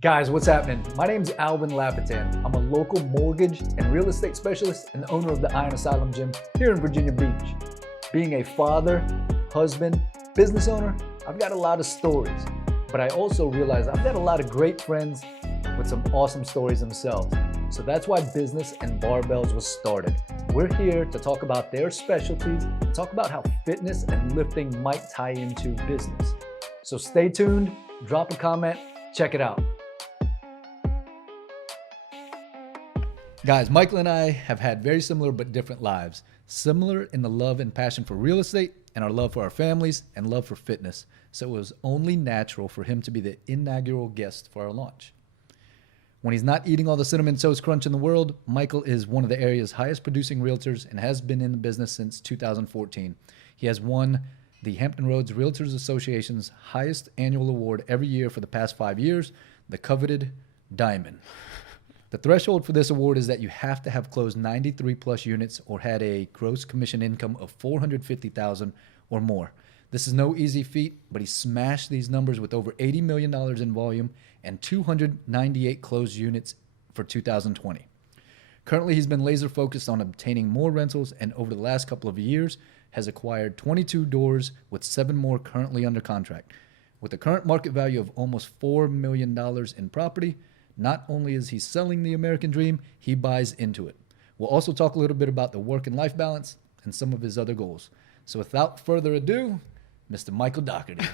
Guys, what's happening? My name's Alvin Lapitan. I'm a local mortgage and real estate specialist and the owner of the Iron Asylum Gym here in Virginia Beach. Being a father, husband, business owner, I've got a lot of stories, but I also realize I've got a lot of great friends with some awesome stories themselves. So that's why Business and Barbells was started. We're here to talk about their specialties and talk about how fitness and lifting might tie into business. So stay tuned, drop a comment, check it out. Guys, Michael and I have had very similar but different lives. Similar in the love and passion for real estate and our love for our families and love for fitness. So it was only natural for him to be the inaugural guest for our launch. When he's not eating all the Cinnamon Toast Crunch in the world, Michael is one of the area's highest producing realtors and has been in the business since 2014. He has won the Hampton Roads Realtors Association's highest annual award every year for the past 5 years, the coveted Diamond. The threshold for this award is that you have to have closed 93 plus units or had a gross commission income of $450,000 or more. This is no easy feat, but he smashed these numbers with over $80 million in volume and 298 closed units for 2020. Currently, he's been laser focused on obtaining more rentals and over the last couple of years has acquired 22 doors with 7 more currently under contract. With a current market value of almost $4 million in property, not only is he selling the American dream, he buys into it. We'll also talk a little bit about the work and life balance and some of his other goals. So without further ado, Mr. Michael Daugherty.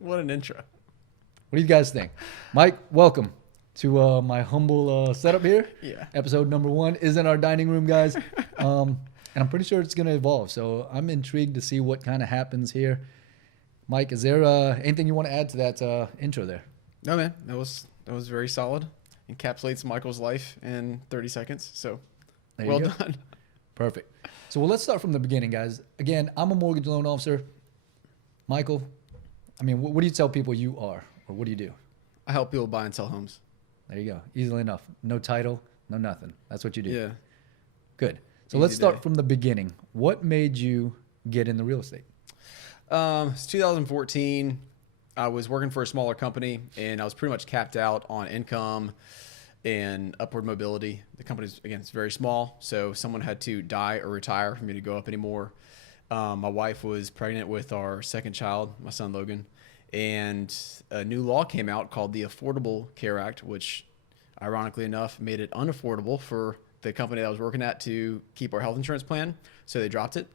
What an intro. What do you guys think? Mike, welcome to my humble setup here. Yeah. Episode number 1 is in our dining room, guys. And I'm pretty sure it's going to evolve. So I'm intrigued to see what kind of happens here. Mike, is there anything you want to add to that intro there? No, man, that was very solid. Encapsulates Michael's life in 30 seconds. So well done. Perfect. So well, let's start from the beginning, guys. Again, I'm a mortgage loan officer. Michael, I mean, what do you tell people you are, or what do you do? I help people buy and sell homes. There you go. Easily enough. No title, no nothing. That's what you do. Yeah. Good. So Easy let's start day. from the beginning. What made you get into real estate? It's 2014. I was working for a smaller company, and I was pretty much capped out on income and upward mobility. The company's, again, it's very small, so someone had to die or retire for me to go up anymore. My wife was pregnant with our second child, my son Logan, and a new law came out called the Affordable Care Act, which ironically enough made it unaffordable for the company that I was working at to keep our health insurance plan, so they dropped it.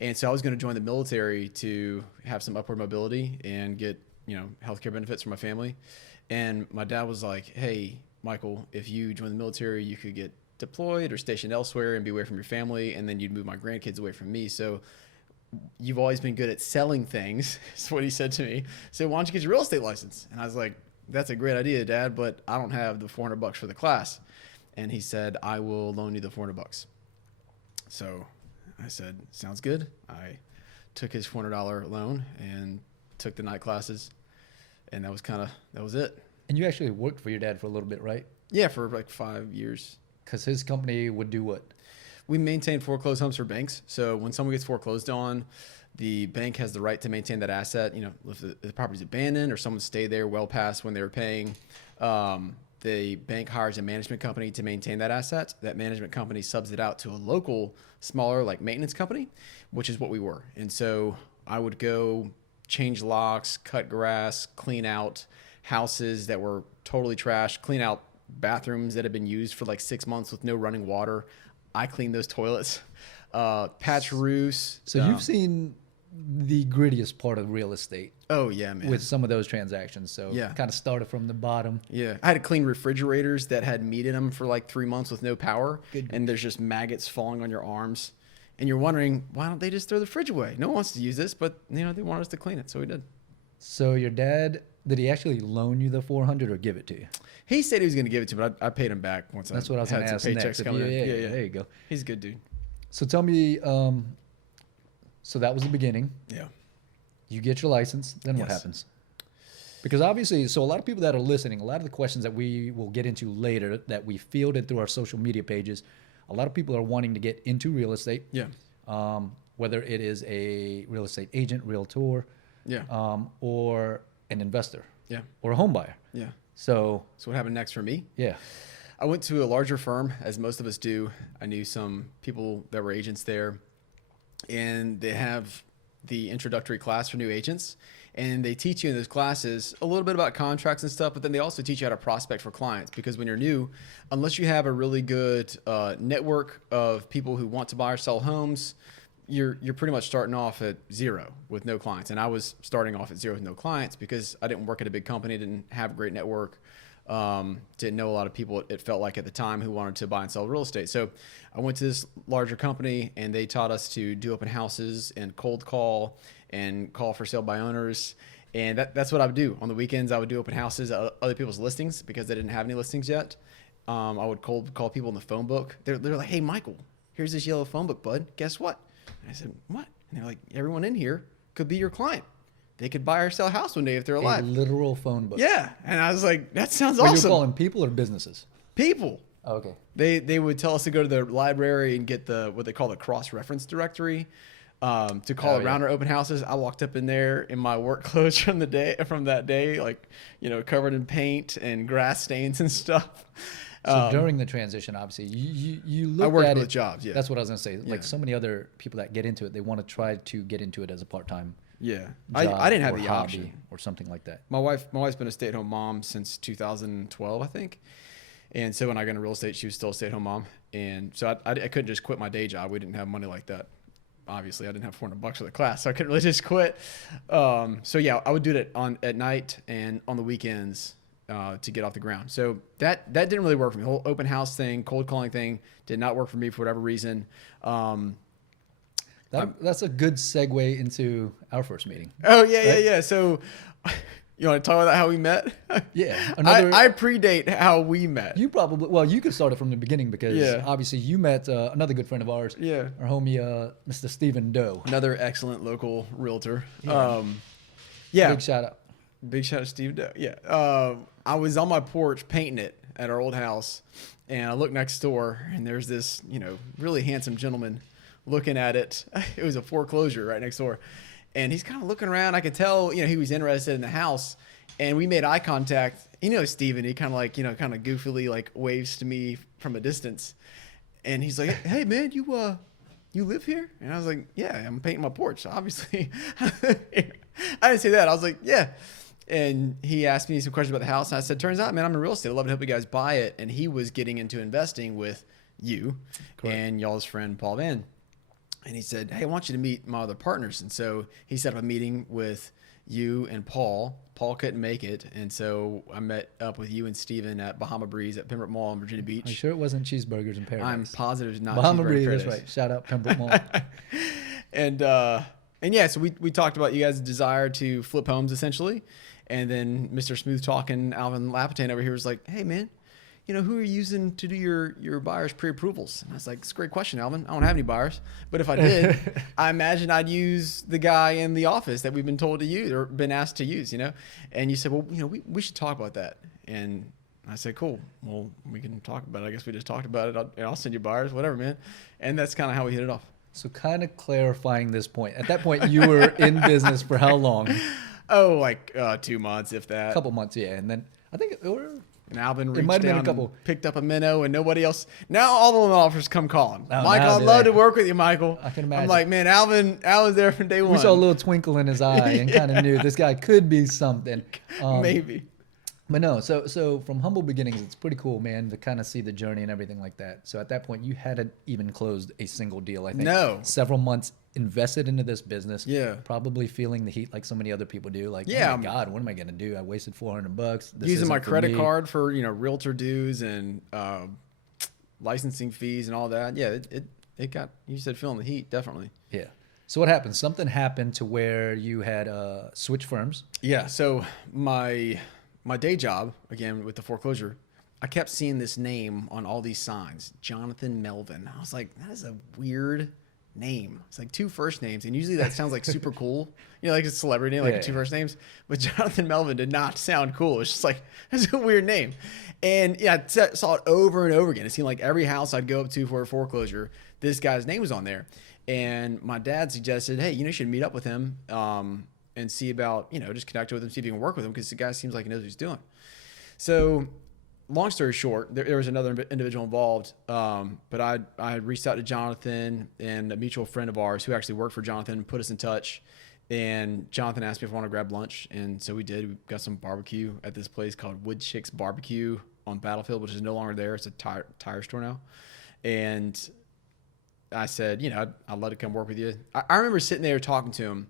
And so I was going to join the military to have some upward mobility and get, healthcare benefits for my family. And my dad was like, hey, Michael, if you join the military, you could get deployed or stationed elsewhere and be away from your family, and then you'd move my grandkids away from me. So you've always been good at selling things, is what he said to me. So why don't you get your real estate license? And I was like, that's a great idea, Dad, but I don't have the $400 for the class. And he said, I will loan you the $400. So I said, sounds good. I took his $400 loan and took the night classes, and that was it. And you actually worked for your dad for a little bit, right? Yeah, for like 5 years. Because his company would do what? We maintain foreclosed homes for banks. So when someone gets foreclosed on, the bank has the right to maintain that asset. If the property's abandoned or someone stayed there well past when they were paying, the bank hires a management company to maintain that asset. That management company subs it out to a local, smaller, like maintenance company, which is what we were. And so I would go change locks, cut grass, clean out houses that were totally trashed, clean out bathrooms that had been used for like 6 months with no running water. I cleaned those toilets, patch roofs. So you've seen the grittiest part of real estate. Oh yeah, man. With some of those transactions. So yeah, kind of started from the bottom. Yeah. I had to clean refrigerators that had meat in them for like 3 months with no power. Good. And there's just maggots falling on your arms. And you're wondering, why don't they just throw the fridge away? No one wants to use this, but they want us to clean it. So we did. So your dad, did he actually loan you the $400 or give it to you? He said he was going to give it to me, but I paid him back once. That's what I was going to ask next. Yeah, there you go. He's a good dude. So tell me, so that was the beginning. Yeah. You get your license, then what happens? Because obviously, so a lot of people that are listening, a lot of the questions that we will get into later that we fielded through our social media pages, a lot of people are wanting to get into real estate. Yeah. Whether it is a real estate agent, realtor, Yeah. or an investor. Yeah. Or a home buyer. Yeah. So what happened next for me? yeah. I went to a larger firm, as most of us do. I knew some people that were agents there, and they have the introductory class for new agents. And they teach you in those classes a little bit about contracts and stuff, but then they also teach you how to prospect for clients. Because when you're new, unless you have a really good network of people who want to buy or sell homes, you're pretty much starting off at zero with no clients. And I was starting off at zero with no clients because I didn't work at a big company, didn't have a great network, didn't know a lot of people, it felt like at the time, who wanted to buy and sell real estate. So I went to this larger company, and they taught us to do open houses and cold call and call for sale by owners. And that's what I would do. On the weekends, I would do open houses, other people's listings, because they didn't have any listings yet. I would cold call people in the phone book. They're like, hey, Michael, here's this yellow phone book, bud. Guess what? And I said, what? And they're like, everyone in here could be your client. They could buy or sell a house one day if they're alive. A literal phone book. Yeah. And I was like, that sounds Were awesome. you calling people or businesses? People. Oh, okay. They would tell us to go to the library and get what they call the cross-reference directory. To call around our open houses. I walked up in there in my work clothes from that day, like, covered in paint and grass stains and stuff. So during the transition, obviously, you looked I worked at with it. jobs. Yeah, That's what I was gonna say. Like so many other people that get into it, they want to try to get into it as a part-time. Yeah, job I didn't have or the hobby option. or something like that. My wife's been a stay-at-home mom since 2012, I think. And so when I got into real estate, she was still a stay-at-home mom. And so I couldn't just quit my day job. We didn't have money like that. Obviously, I didn't have $400 for the class, so I couldn't really just quit. So yeah, I would do it at night and on the weekends to get off the ground. So that didn't really work for me. The whole open house thing, cold calling thing did not work for me for whatever reason. That's a good segue into our first meeting. Oh yeah, Right? yeah. So you want to talk about how we met? Yeah. I predate how we met. You could start it from the beginning because obviously you met another good friend of ours. Yeah. Our homie, Mr. Stephen Doe. Another excellent local realtor. Yeah. Big shout out. Big shout out to Steve Doe. Yeah. I was on my porch painting it at our old house, and I looked next door, and there's this, really handsome gentleman looking at it. It was a foreclosure right next door. And he's kind of looking around. I could tell, he was interested in the house. And we made eye contact. Steven, he kind of like, kind of goofily like waves to me from a distance. And he's like, hey, man, you live here? And I was like, yeah, I'm painting my porch. Obviously. I didn't say that. I was like, yeah. And he asked me some questions about the house. And I said, turns out, man, I'm in real estate. I'd love to help you guys buy it. And he was getting into investing with you and y'all's friend, Paul Van. And he said, hey, I want you to meet my other partners. And so he set up a meeting with you and Paul. Paul couldn't make it. And so I met up with you and Steven at Bahama Breeze at Pembroke Mall in Virginia Beach. Are you sure it wasn't Cheeseburgers in Paradise? I'm positive it's not Bahama Cheeseburger Breeze, Paradise. that's right. Shout out Pembroke Mall. And yeah, so we talked about you guys' desire to flip homes essentially. And then Mr. Smooth Talking Alvin Lapitan over here was like, hey, man, who are you using to do your buyers pre-approvals? And I was like, it's a great question, Alvin. I don't have any buyers. But if I did, I imagine I'd use the guy in the office that we've been told to use or been asked to use, And you said, well, we should talk about that. And I said, cool. Well, we can talk about it. I guess we just talked about it. I'll send you buyers, whatever, man. And that's kind of how we hit it off. So kind of clarifying this point. At that point, you were in business for how long? Oh, like 2 months, if that. A couple months, yeah. And then I think And Alvin might have reached been a down couple. and picked up a minnow, and nobody else. Now all the loan offers come calling. Oh, Michael, now I'd do love they? to work with you, Michael. I can imagine. I'm like, man, Alvin's there from day one. we saw a little twinkle in his eye and kind of knew this guy could be something. Maybe. But no, so from humble beginnings, it's pretty cool, man, to kind of see the journey and everything like that. So at that point, you hadn't even closed a single deal. I think No. several months invested into this business. Yeah. Probably feeling the heat like so many other people do. Like, Yeah. oh my God, what am I going to do? I wasted $400. This Using my isn't for credit me. card for realtor dues and licensing fees and all that. Yeah, it got, you said feeling the heat, definitely. Yeah. So what happened? Something happened to where you had switched firms. Yeah, so my day job, again, with the foreclosure, I kept seeing this name on all these signs, Jonathan Melvin. I was like, that is a weird name. It's like two first names, and usually that sounds like super cool. Like a celebrity name, like two first names. But Jonathan Melvin did not sound cool. It's just like, that's a weird name. And yeah, I saw it over and over again. It seemed like every house I'd go up to for a foreclosure, this guy's name was on there. And my dad suggested, hey, you should meet up with him and see about, just connect with him, see if you can work with him, because the guy seems like he knows what he's doing. So long story short, there was another individual involved, but I reached out to Jonathan and a mutual friend of ours who actually worked for Jonathan and put us in touch. And Jonathan asked me if I want to grab lunch, and so we did. We got some barbecue at this place called Wood Chicks Barbecue on Battlefield, which is no longer there. It's a tire store now. And I said, I'd love to come work with you. I remember sitting there talking to him,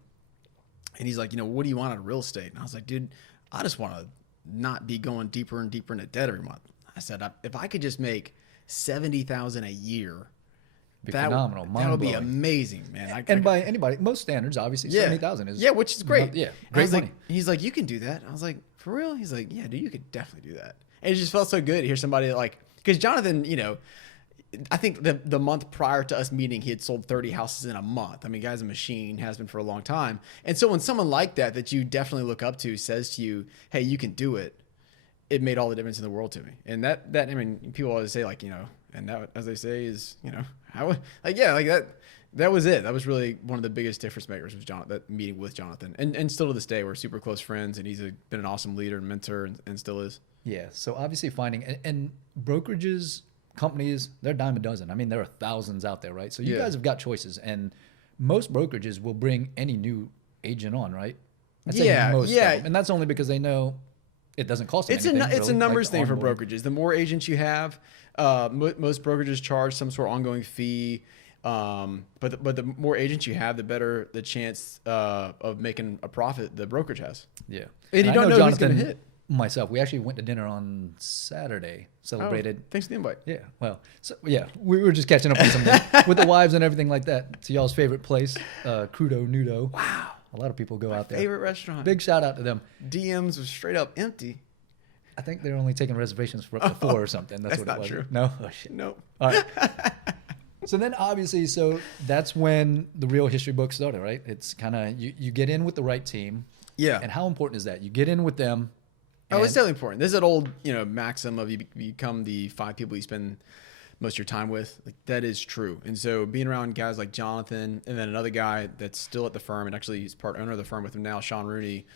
and he's like, what do you want out of real estate? And I was like, dude, I just want to not be going deeper and deeper into debt every month. I said, if I could just make $70,000 a year, phenomenal. That would be amazing, man. And by anybody, most standards, obviously, 70,000 is which is great. Great money. He's like, you can do that. I was like, for real? He's like, yeah, dude, you could definitely do that. And it just felt so good to hear somebody because Jonathan, I think the month prior to us meeting, he had sold 30 houses in a month. I mean, guy's a machine, has been for a long time. And so when someone like that you definitely look up to says to you, hey, you can do it, it made all the difference in the world to me. And that I mean, people always say and that, as they say, is, that was it. That was really one of the biggest difference makers was that meeting with Jonathan. And still to this day, we're super close friends, and he's been an awesome leader and mentor and still is. Yeah. So obviously finding, and brokerages, companies, they're a dime a dozen. I mean, there are thousands out there, right? So you guys have got choices, and most brokerages will bring any new agent on, right? I'd say most of them. And that's only because they know it doesn't cost them anything. It's a numbers thing for brokerages. The more agents you have, most brokerages charge some sort of ongoing fee. But the more agents you have, the better the chance of making a profit the brokerage has. Yeah. And you don't know who's going to hit. Myself, we actually went to dinner on Saturday, celebrated. Oh, thanks for the invite. Yeah, well, so yeah, we were just catching up with some with the wives and everything like that. To y'all's favorite place, Crudo Nudo. Wow, a lot of people go out there. Favorite restaurant. Big shout out to them. DMs was straight up empty. I think they're only taking reservations for up to 4 or something. That's what it was. True. No, oh shit. Nope. All right. So then obviously, that's when the real history book started, right? It's kind of you get in with the right team. Yeah. And how important is that? You get in with them. Oh, it's definitely important. This is an old, maxim of you become the 5 people you spend most of your time with. Like, that is true. And so being around guys like Jonathan and then another guy that's still at the firm and actually he's part owner of the firm with him now, Sean Rooney,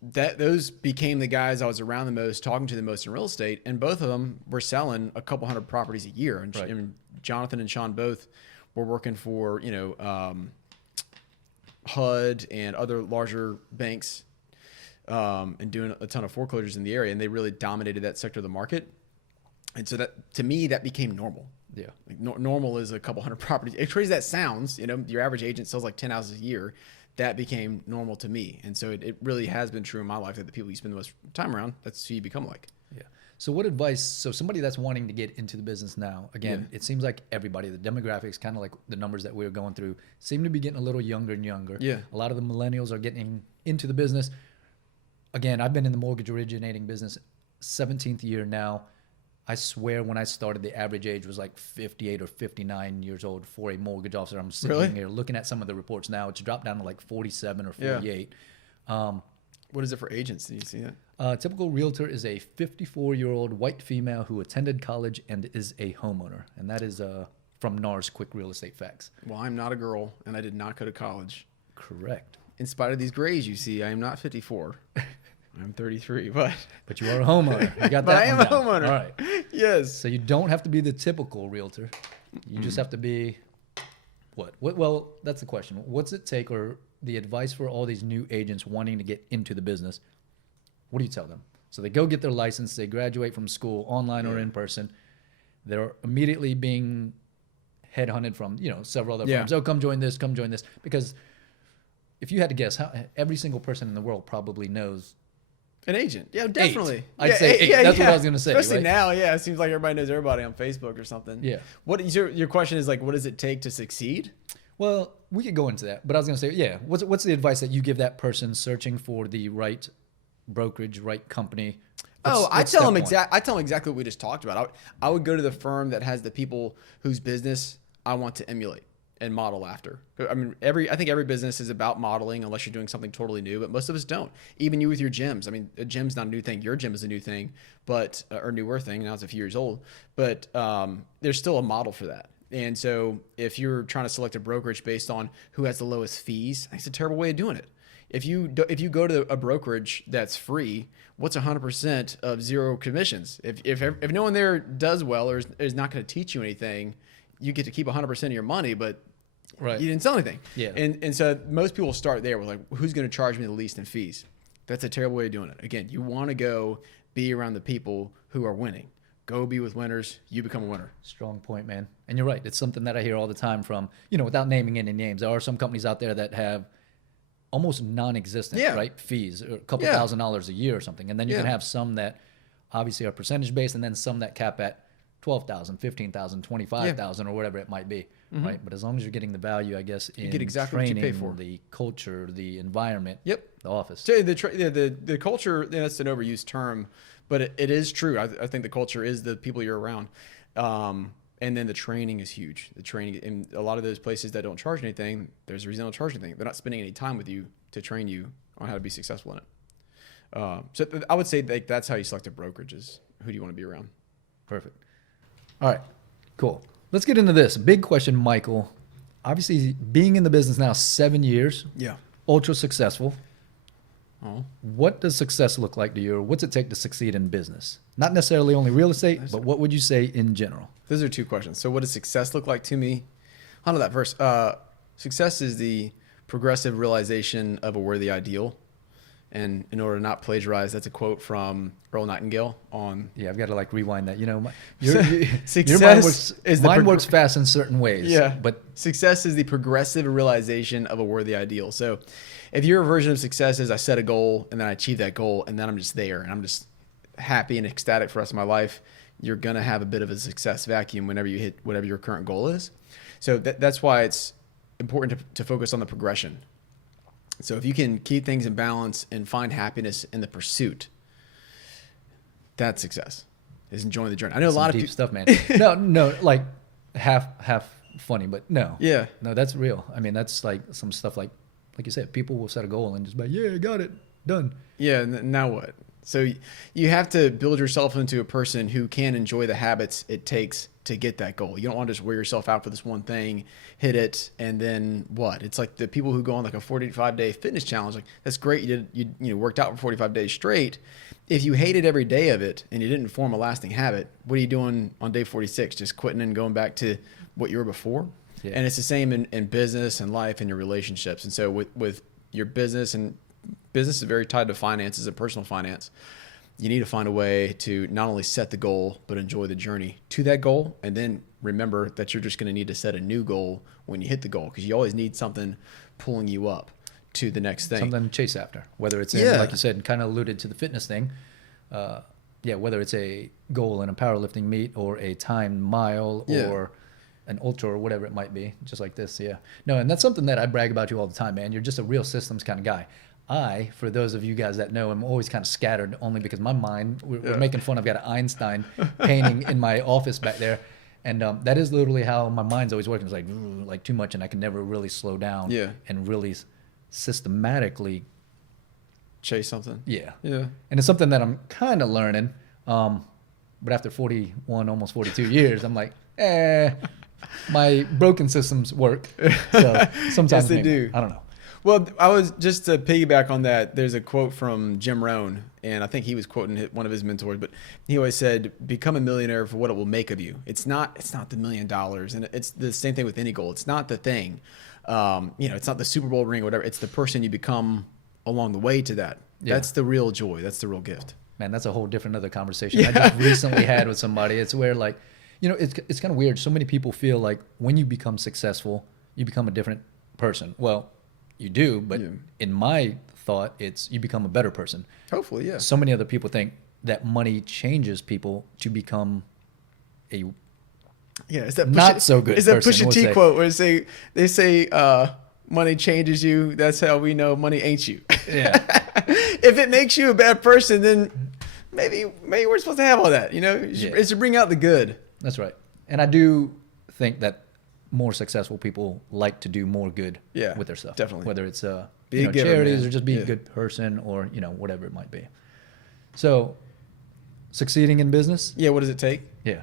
those became the guys I was around the most, talking to the most in real estate. And both of them were selling a couple hundred properties a year. And, right. and Jonathan and Sean both were working for, HUD and other larger banks. And doing a ton of foreclosures in the area, and they really dominated that sector of the market. And so that, to me, that became normal. Yeah. Like normal is a couple hundred properties. As crazy as that sounds, your average agent sells like 10 houses a year. That became normal to me. And so it really has been true in my life that the people you spend the most time around, that's who you become like. Yeah. So what advice, somebody that's wanting to get into the business now, again, It seems like everybody, the demographics, kind of like the numbers that we were going through, seem to be getting a little younger and younger. Yeah. A lot of the millennials are getting into the business. Again, I've been in the mortgage originating business 17th year now. I swear when I started, the average age was like 58 or 59 years old for a mortgage officer. I'm sitting here looking at some of the reports now. It's dropped down to like 47 or 48. What is it for agents? Do you see that? Typical realtor is a 54-year-old white female who attended college and is a homeowner. And that is from NAR's Quick Real Estate Facts. Well, I'm not a girl, and I did not go to college. Correct. In spite of these grays you see, I am not 54. I'm 33, but you are a homeowner. You got that. But I am a down. homeowner. All right. Yes. So you don't have to be the typical realtor. You just have to be what? Well, that's the question. What's it take, or the advice for all these new agents wanting to get into the business? What do you tell them? So they go get their license. They graduate from school, online or in person. They're immediately being headhunted from several other firms. Oh, come join this. Come join this. Because if you had to guess, every single person in the world probably knows. An agent. Yeah, definitely. 8. I'd say 8. That's what I was going to say. Especially right? now, it seems like everybody knows everybody on Facebook or something. Yeah. What is your question is like, what does it take to succeed? Well, we could go into that, but I was going to say, what's the advice that you give that person searching for the right brokerage, right company? I tell them exactly what we just talked about. I would go to the firm that has the people whose business I want to emulate and model after. I mean, I think every business is about modeling unless you're doing something totally new, but most of us don't. Even you with your gyms. I mean, a gym's not a new thing. Your gym is a new thing, but or newer thing. Now it's a few years old, but there's still a model for that. And so if you're trying to select a brokerage based on who has the lowest fees, it's a terrible way of doing it. If you go to a brokerage that's free, what's 100% of zero commissions? If no one there does well or is not going to teach you anything, you get to keep 100% of your money, but Right. you didn't sell anything. Yeah. And so most people start there with like, who's going to charge me the least in fees? That's a terrible way of doing it. Again, you want to go be around the people who are winning. Go be with winners. You become a winner. Strong point, man. And you're right. It's something that I hear all the time from, without naming any names. There are some companies out there that have almost non-existent, Yeah. right? Fees, or a couple Yeah. $1,000s a year or something. And then you can Yeah. have some that obviously are percentage based, and then some that cap at 12,000, 15,000, 25,000, or whatever it might be, right? But as long as you're getting the value, I guess, in get exactly what you training, pay for. the culture, the environment, Yep. the office. So the culture, that's an overused term, but it is true. I think the culture is the people you're around. And then the training is huge. The training in a lot of those places that don't charge anything, there's a reason they don't charge anything. They're not spending any time with you to train you on how to be successful in it. So I would say like that's how you select a brokerage is who do you want to be around? Perfect. All right, cool. Let's get into this. Big question, Michael. Obviously, being in the business now 7 years, Yeah. ultra successful. Oh. What does success look like to you, or what's it take to succeed in business? Not necessarily only real estate, but what would you say in general? Those are two questions. So what does success look like to me? I'll know that first. Success is the progressive realization of a worthy ideal. And in order to not plagiarize, that's a quote from Earl Nightingale on... Yeah, I've got to like rewind that. Your Success mine works fast in certain ways. Yeah, But success is the progressive realization of a worthy ideal. So if your version of success is I set a goal and then I achieve that goal and then I'm just there and I'm just happy and ecstatic for the rest of my life, you're going to have a bit of a success vacuum whenever you hit whatever your current goal is. So that's why it's important to focus on the progression. So if you can keep things in balance and find happiness in the pursuit, that's success. Is enjoying the journey. I know a lot of deep people stuff, man. No, like half funny, but no. Yeah. No, that's real. I mean, that's like some stuff like you said, people will set a goal and just be like, yeah, got it, done. Yeah, now what? So you have to build yourself into a person who can enjoy the habits it takes to get that goal. You don't want to just wear yourself out for this one thing, hit it, and then what? It's like the people who go on like a 45-day fitness challenge. Like that's great. You worked out for 45 days straight. If you hated every day of it and you didn't form a lasting habit, what are you doing on day 46? Just quitting and going back to what you were before? Yeah. And it's the same in business and life and your relationships. And so with your business, and business is very tied to finances and personal finance, you need to find a way to not only set the goal, but enjoy the journey to that goal. And then remember that you're just going to need to set a new goal when you hit the goal, because you always need something pulling you up to the next thing. Something to chase after, whether it's in, like you said, kind of alluded to the fitness thing. Whether it's a goal in a powerlifting meet or a timed mile or an ultra or whatever it might be, just like this. Yeah. No, and that's something that I brag about you all the time, man. You're just a real systems kind of guy. For those of you guys that know, I'm always kind of scattered only because my mind, we're making fun. I've got an Einstein painting in my office back there. And that is literally how my mind's always working. It's like too much, and I can never really slow down and really systematically chase something. Yeah. Yeah. And it's something that I'm kind of learning. But after 41, almost 42 years, I'm like, my broken systems work. So sometimes yes, they do. I don't know. Well, I was just to piggyback on that. There's a quote from Jim Rohn, and I think he was quoting one of his mentors, but he always said, "Become a millionaire for what it will make of you." It's not the $1 million, and it's the same thing with any goal. It's not the thing, it's not the Super Bowl ring or whatever. It's the person you become along the way to that. Yeah. That's the real joy. That's the real gift. Man, that's a whole different other conversation I just recently had with somebody. It's where it's kind of weird. So many people feel like when you become successful, you become a different person. Well, you do, but in my thought, it's you become a better person. Hopefully, yeah. So many other people think that money changes people to become a it's that not so good person. It's that Pusha T quote where they say money changes you. That's how we know money ain't you. Yeah. If it makes you a bad person, then maybe we're supposed to have all that. It's to bring out the good. That's right. And I do think that more successful people like to do more good with their stuff. Definitely. Whether it's be a giver, charities man. or just be a good person or, whatever it might be. So succeeding in business. Yeah. What does it take? Yeah.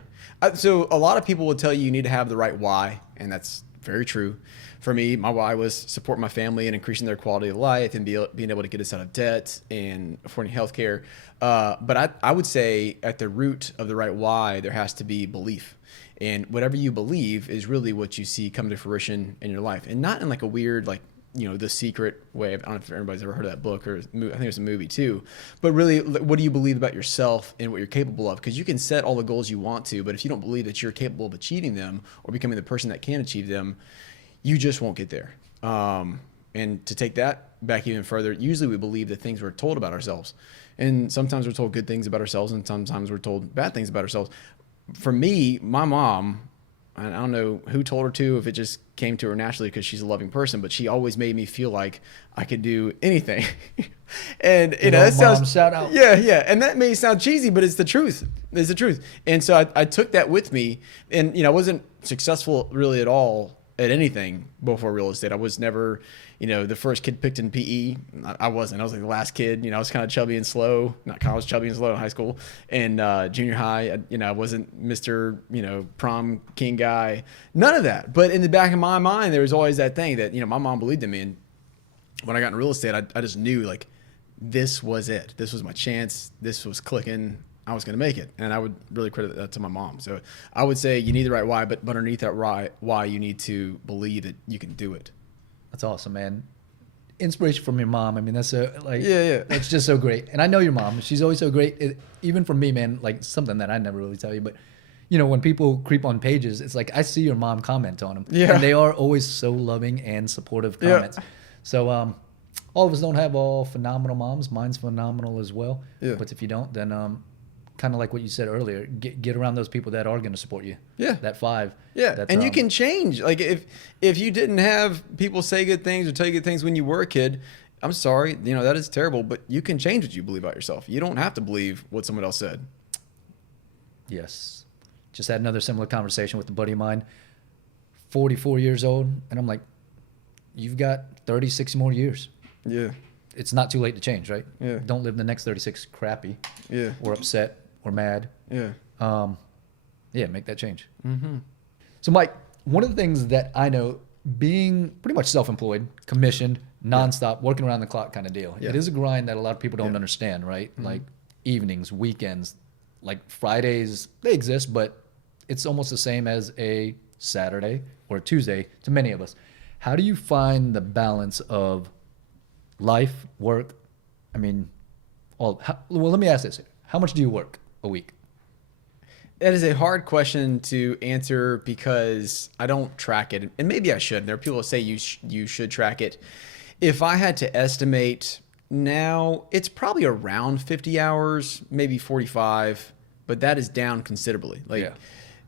So a lot of people will tell you need to have the right why, and that's Very true. For me, my why was support my family and increasing their quality of life and being able to get us out of debt and affording health care. But I would say at the root of the right why, there has to be belief. And whatever you believe is really what you see come to fruition in your life. And not in like a weird, like, The Secret way. I don't know if everybody's ever heard of that book, or I think it's a movie too. But really, what do you believe about yourself and what you're capable of? Because you can set all the goals you want to, but if you don't believe that you're capable of achieving them or becoming the person that can achieve them, you just won't get there. And to take that back even further, usually we believe the things we're told about ourselves. And sometimes we're told good things about ourselves, and sometimes we're told bad things about ourselves. For me, my mom, I don't know who told her to, if it just came to her naturally because she's a loving person, but she always made me feel like I could do anything. And that sounds, shout out. Yeah. And that may sound cheesy, but it's the truth. It's the truth. And so I took that with me, and, I wasn't successful really at all at anything before real estate. I was never, the first kid picked in PE. I wasn't. I was like the last kid. I was kind of chubby and slow. Not college, chubby and slow in high school. And junior high, I wasn't Mr. Prom king guy. None of that. But in the back of my mind, there was always that thing that, my mom believed in me. And when I got in real estate, I just knew, like, this was it. This was my chance. This was clicking. I was going to make it. And I would really credit that to my mom. So I would say you need the right why, but underneath that why, you need to believe that you can do it. That's awesome, man. Inspiration from your mom. I mean, that's yeah. That's just so great. And I know your mom. She's always so great. Even for me, man, like something that I never really tell you, but when people creep on pages, it's like I see your mom comment on them. Yeah. And they are always so loving and supportive comments. Yeah. So all of us don't have all phenomenal moms. Mine's phenomenal as well. Yeah. But if you don't, then kind of like what you said earlier, get around those people that are going to support you. Yeah. That 5. Yeah. And you can change. Like if you didn't have people say good things or tell you good things when you were a kid, I'm sorry, that is terrible, but you can change what you believe about yourself. You don't have to believe what someone else said. Yes. Just had another similar conversation with a buddy of mine, 44 years old. And I'm like, you've got 36 more years. Yeah. It's not too late to change, right? Yeah. Don't live the next 36 crappy. Yeah. Or upset or mad. Yeah. Make that change. Mm-hmm. So, Mike, one of the things that I know, being pretty much self-employed, commissioned, nonstop, working around the clock kind of deal. Yeah. It is a grind that a lot of people don't understand, right? Mm-hmm. Like evenings, weekends, like Fridays, they exist, but it's almost the same as a Saturday or a Tuesday to many of us. How do you find the balance of life, work? I mean, let me ask this. How much do you work a week? That is a hard question to answer because I don't track it. And maybe I should. There are people that say you should track it. If I had to estimate now, it's probably around 50 hours, maybe 45, but that is down considerably.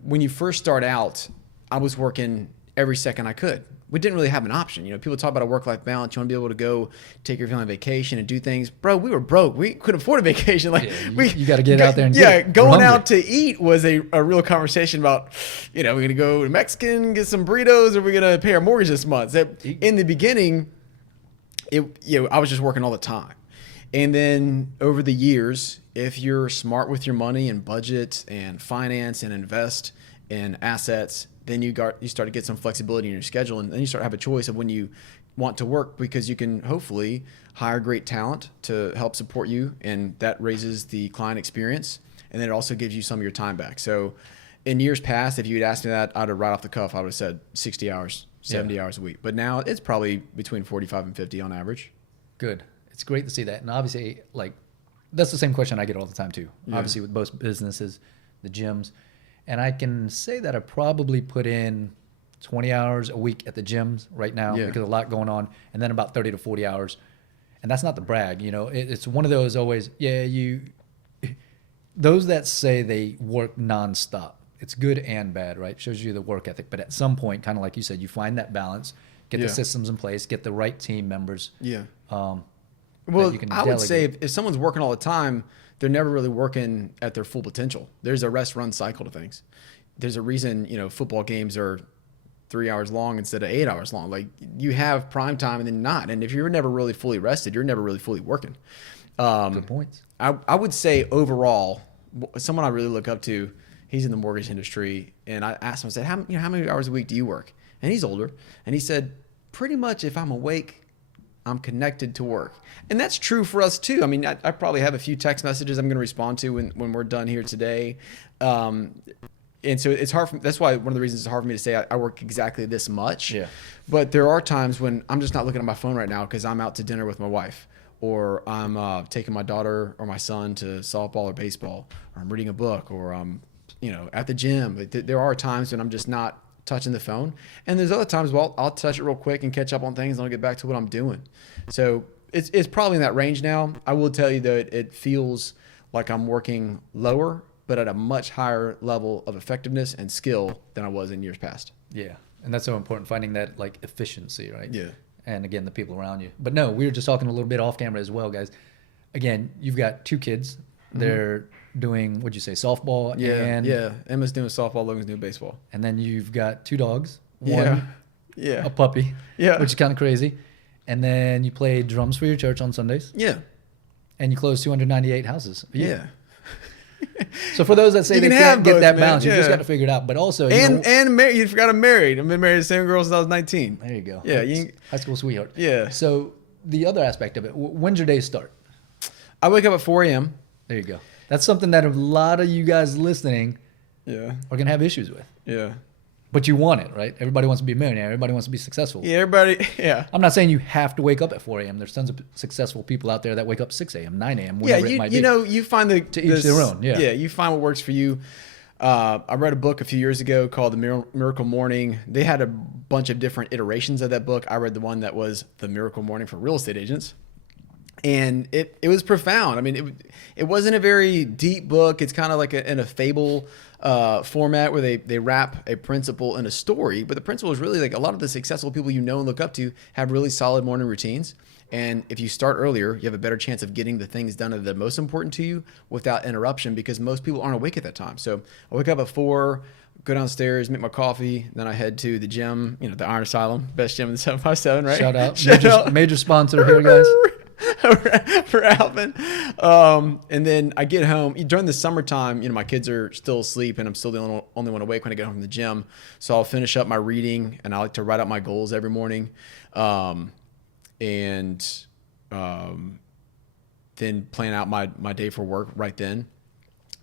When you first start out, I was working every second I could. We didn't really have an option. People talk about a work-life balance. You want to be able to go take your family on vacation and do things. Bro, we were broke. We couldn't afford a vacation. You got to get out there and do it. Going out to eat was a real conversation about, we're going to go to Mexican, get some burritos, or we're going to pay our mortgage this month. In the beginning, I was just working all the time. And then over the years, if you're smart with your money and budget and finance and invest in assets, then you start to get some flexibility in your schedule, and then you start to have a choice of when you want to work, because you can hopefully hire great talent to help support you, and that raises the client experience, and then it also gives you some of your time back. So in years past, if you had asked me that, I'd have right off the cuff, I would have said 60 hours, 70 hours a week. But now it's probably between 45 and 50 on average. Good. It's great to see that. And obviously, that's the same question I get all the time too. Yeah. Obviously with both businesses, the gyms. And I can say that I probably put in 20 hours a week at the gyms right now because a lot going on, and then about 30 to 40 hours. And that's not the brag, it's one of those always, those that say they work nonstop, it's good and bad, right? Shows you the work ethic. But at some point, kind of like you said, you find that balance, get the systems in place, get the right team members. Yeah. Well, I would say if someone's working all the time, they're never really working at their full potential. There's a rest-run cycle to things. There's a reason, football games are 3 hours long instead of 8 hours long. Like, you have prime time and then not. And if you're never really fully rested, you're never really fully working. Good points. I would say overall, someone I really look up to, he's in the mortgage industry, and I asked him, I said, how many hours a week do you work? and he's older. And he said, pretty much if I'm awake, I'm connected to work. And that's true for us too. I mean, I probably have a few text messages I'm going to respond to when we're done here today. And so it's hard. That's why one of the reasons it's hard for me to say I work exactly this much. Yeah. But there are times when I'm just not looking at my phone right now because I'm out to dinner with my wife, or I'm taking my daughter or my son to softball or baseball, or I'm reading a book, or I'm, at the gym. There are times when I'm just not touching the phone, and there's other times, well, I'll touch it real quick and catch up on things, and I'll get back to what I'm doing. So it's probably in that range now. I will tell you that it feels like I'm working lower, but at a much higher level of effectiveness and skill than I was in years past. Yeah. And that's so important, finding that like efficiency, right? Yeah. And again, the people around you. But no, we were just talking a little bit off camera as well, guys. Again, you've got 2 kids. They're doing, what'd you say, softball? Yeah. Emma's doing softball, Logan's doing baseball. And then you've got 2 dogs. Yeah. A puppy. Yeah. Which is kind of crazy. And then you play drums for your church on Sundays. Yeah. And you close 298 houses a year. Yeah. So for those that say You they can can't have get both, that man. balance, you just Yeah. got to figure it out. But also, And married. You forgot I'm married. I've been married to the same girl since I was 19. there you go. Yeah. High school sweetheart. Yeah. So the other aspect of it, when's your day start? I wake up at 4 a.m. There you go. That's something that a lot of you guys listening Yeah. are going to have issues with. Yeah. But you want it, right? Everybody wants to be a millionaire. Everybody wants to be successful. Yeah. Everybody. Yeah. I'm not saying you have to wake up at 4 a.m. There's tons of successful people out there that wake up 6 a.m., 9 a.m., Yeah. whatever it might be. You find To each their own, yeah. Yeah. You find what works for you. I read a book a few years ago called The Miracle Morning. They had a bunch of different iterations of that book. I read the one that was The Miracle Morning for real estate agents. And it was profound. I mean, it wasn't a very deep book. It's kind of like in a fable format where they wrap a principle in a story. But the principle is really like a lot of the successful people you know and look up to have really solid morning routines. And if you start earlier, you have a better chance of getting the things done that are most important to you without interruption, because most people aren't awake at that time. So I wake up at 4, go downstairs, make my coffee, then I head to the gym, the Iron Asylum, best gym in the 757, right? Shout out. Major sponsor here, guys. for Alvin. And then I get home during the summertime. My kids are still asleep, and I'm still the only one awake when I get home from the gym. So I'll finish up my reading, and I like to write out my goals every morning, and then plan out my day for work right then.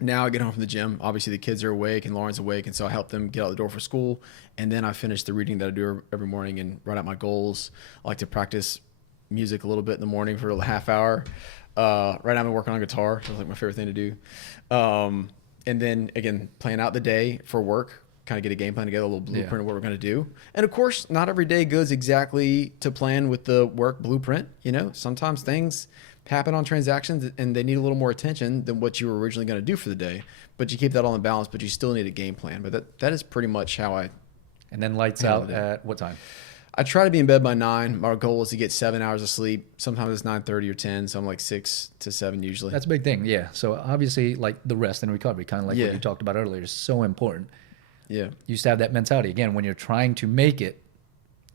Now I get home from the gym. Obviously, the kids are awake and Lauren's awake, and so I help them get out the door for school. And then I finish the reading that I do every morning and write out my goals. I like to practice music a little bit in the morning for a half hour. Right now I'm working on guitar. That's like my favorite thing to do. And then again, plan out the day for work, kind of get a game plan together, a little blueprint of what we're going to do. And of course, not every day goes exactly to plan with the work blueprint. Sometimes things happen on transactions and they need a little more attention than what you were originally going to do for the day, but you keep that all in balance, but you still need a game plan. But that is pretty much how I. And then lights out at what time? I try to be in bed by 9. Our goal is to get 7 hours of sleep. Sometimes it's 9:30 or 10. So I'm like 6 to 7 usually. That's a big thing. Yeah. So obviously, like the rest and recovery, kind of like what you talked about earlier, is so important. Yeah. You used to have that mentality. Again, when you're trying to make it,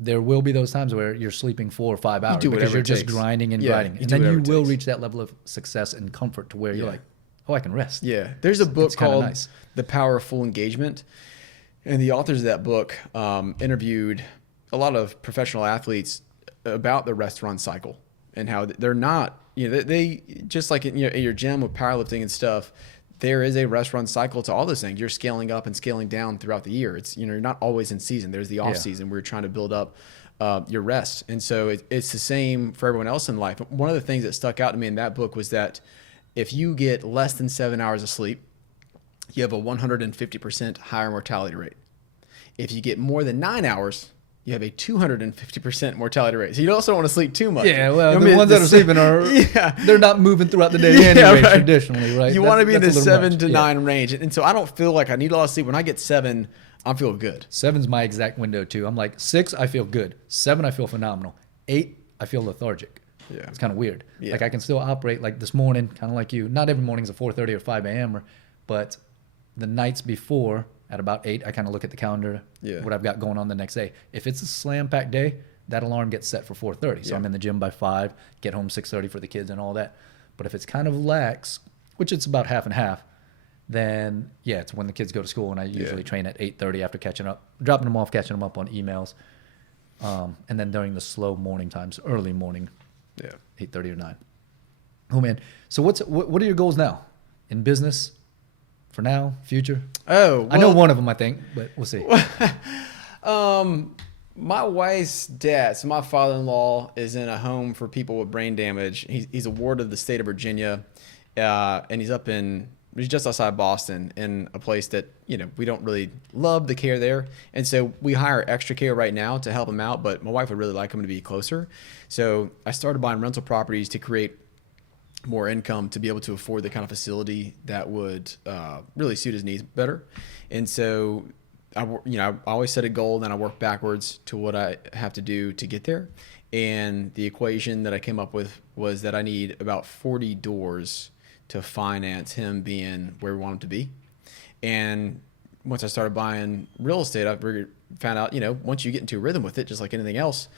there will be those times where you're sleeping 4 or 5 hours because you're just grinding and grinding. And then you will reach that level of success and comfort to where you're like, oh, I can rest. Yeah. There's a book called nice. The Power of Full Engagement. And the authors of that book interviewed a lot of professional athletes about the rest-run cycle and how they're not, they just like in your gym with powerlifting and stuff, there is a rest-run cycle to all those things. You're scaling up and scaling down throughout the year. It's, you're not always in season. There's the off season where you're trying to build up your rest. And so it's the same for everyone else in life. One of the things that stuck out to me in that book was that if you get less than 7 hours of sleep, you have a 150% higher mortality rate. If you get more than 9 hours, you have a 250% mortality rate. So you also don't want to sleep too much. Yeah, well, the ones that are sleeping are, they're not moving throughout the day anyway, traditionally, right? You want to be in the 7 to 9 range. And so I don't feel like I need a lot of sleep. When I get 7, I'm feeling good. 7's my exact window too. I'm like 6, I feel good. 7, I feel phenomenal. 8, I feel lethargic. Yeah. It's kind of weird. Yeah. Like I can still operate like this morning, kind of like you. Not every morning's at 4:30 or 5 a.m. But the nights before at about 8, I kind of look at the calendar, what I've got going on the next day. If it's a slam-packed day, that alarm gets set for 4:30. So I'm in the gym by 5, get home 6:30 for the kids and all that. But if it's kind of lax, which it's about half and half, Then yeah, it's when the kids go to school, and I usually train at 8:30 after dropping them off, catching them up on emails, and then during the slow morning times, early morning, 8:30 or 9. Oh man, so what are your goals now in business? For now, future? Oh, well, I know one of them, I think, but we'll see. My wife's dad, so my father-in-law is in a home for people with brain damage. He's a ward of the state of Virginia, and he's just outside Boston in a place that, we don't really love the care there. And so we hire extra care right now to help him out, but my wife would really like him to be closer. So I started buying rental properties to create more income to be able to afford the kind of facility that would really suit his needs better. And so I always set a goal, then I work backwards to what I have to do to get there. And the equation that I came up with was that I need about 40 doors to finance him being where we want him to be. And once I started buying real estate, I found out, once you get into a rhythm with it, just like anything else,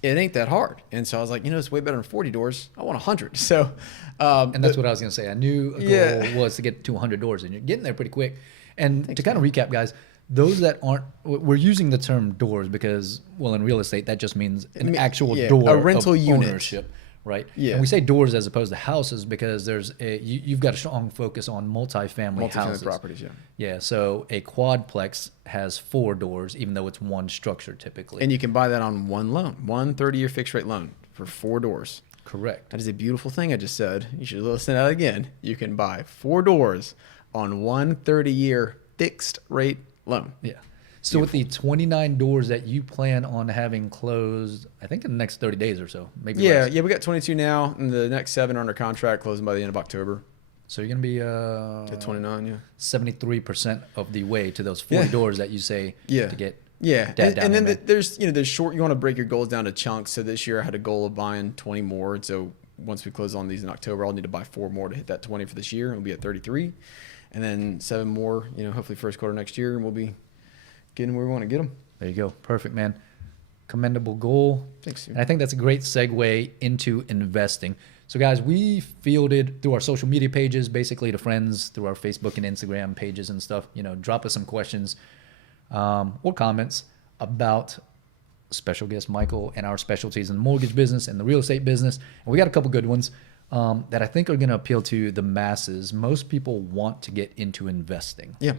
it ain't that hard. And so I was like, it's way better than 40 doors. I want 100. So, and that's what I was going to say. I knew a goal was to get to 100 doors, and you're getting there pretty quick. And to kind of recap, guys, those that aren't, we're using the term doors because, well, in real estate, that just means an actual door, a rental of unit. Ownership, right? Yeah. And we say doors as opposed to houses because you've got a strong focus on multifamily houses. Properties, yeah. Yeah, so a quadplex has 4 doors, even though it's one structure typically. And you can buy that on one loan, one 30-year fixed rate loan for 4 doors. Correct. That is a beautiful thing I just said. You should listen to that again. You can buy 4 doors on one 30-year fixed rate loan. Yeah. So with the 29 doors that you plan on having closed, I think in the next 30 days or so, maybe less. Yeah, we got 22 now, and the next 7 are under contract, closing by the end of October. So you're going to be at 29, 73% of the way to those 40 doors that you say to get. Yeah, and then there's short. You want to break your goals down to chunks. So this year I had a goal of buying 20 more. And so once we close on these in October, I'll need to buy 4 more to hit that 20 for this year, and we'll be at 33. And then 7 more, hopefully first quarter next year, and we'll be getting where we want to get them. There you go. Perfect, man. Commendable goal. Thanks. And I think that's a great segue into investing. So, guys, we fielded through our social media pages, basically to friends, through our Facebook and Instagram pages and stuff, drop us some questions or comments about special guest Michael and our specialties in the mortgage business and the real estate business. And we got a couple good ones that I think are going to appeal to the masses. Most people want to get into investing. Yeah.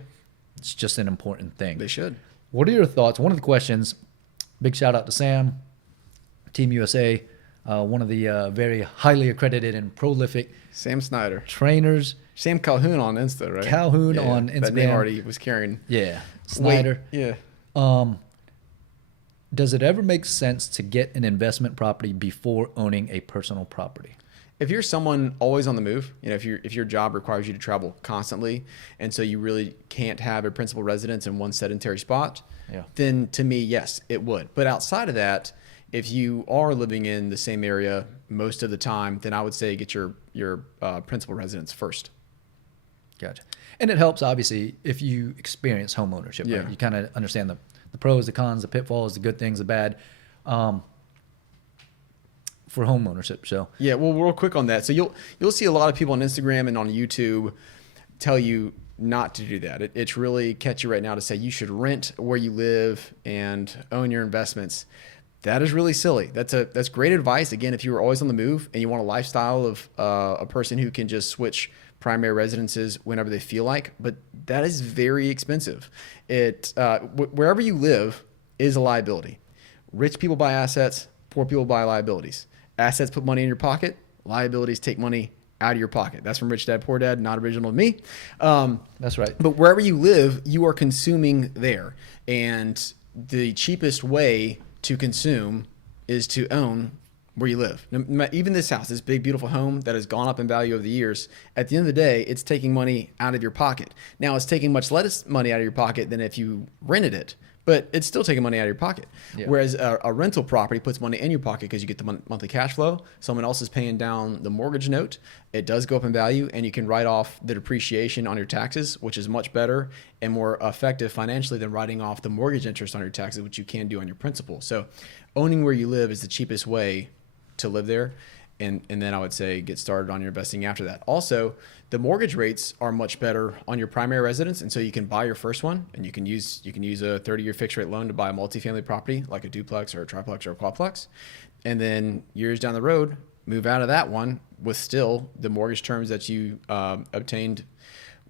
It's just an important thing. They should. What are your thoughts? One of the questions, big shout out to Sam, Team USA, one of the very highly accredited and prolific Sam Snyder. Trainers. Sam Calhoun on Insta, right? Calhoun on Instagram. That name already was carrying. Yeah. Snyder. Wait, yeah. Does it ever make sense to get an investment property before owning a personal property? If you're someone always on the move, if your job requires you to travel constantly, and so you really can't have a principal residence in one sedentary spot, then to me, yes, it would. But outside of that, if you are living in the same area most of the time, then I would say get your principal residence first. Gotcha. And it helps, obviously, if you experience home ownership. Yeah. Right? You kind of understand the pros, the cons, the pitfalls, the good things, the bad. For home ownership. So yeah, well, real quick on that. So you'll see a lot of people on Instagram and on YouTube tell you not to do that. It's really catchy right now to say you should rent where you live and own your investments. That is really silly. That's great advice. Again, if you were always on the move and you want a lifestyle of a person who can just switch primary residences whenever they feel like, but that is very expensive. Wherever you live is a liability. Rich people buy assets, poor people buy liabilities. Assets put money in your pocket. Liabilities take money out of your pocket. That's from Rich Dad, Poor Dad, not original to me. That's right. But wherever you live, you are consuming there. And the cheapest way to consume is to own where you live. Even this house, this big, beautiful home that has gone up in value over the years, at the end of the day, it's taking money out of your pocket. Now, it's taking much less money out of your pocket than if you rented it. But it's still taking money out of your pocket. Yeah. Whereas a rental property puts money in your pocket because you get the monthly cash flow. Someone else is paying down the mortgage note. It does go up in value, and you can write off the depreciation on your taxes, which is much better and more effective financially than writing off the mortgage interest on your taxes, which you can do on your principal. So owning where you live is the cheapest way to live there. and then I would say get started on your investing after that. Also, the mortgage rates are much better on your primary residence, and so you can buy your first one, and you can use a 30-year fixed rate loan to buy a multifamily property like a duplex or a triplex or a quadplex, and then years down the road, move out of that one with still the mortgage terms that you obtained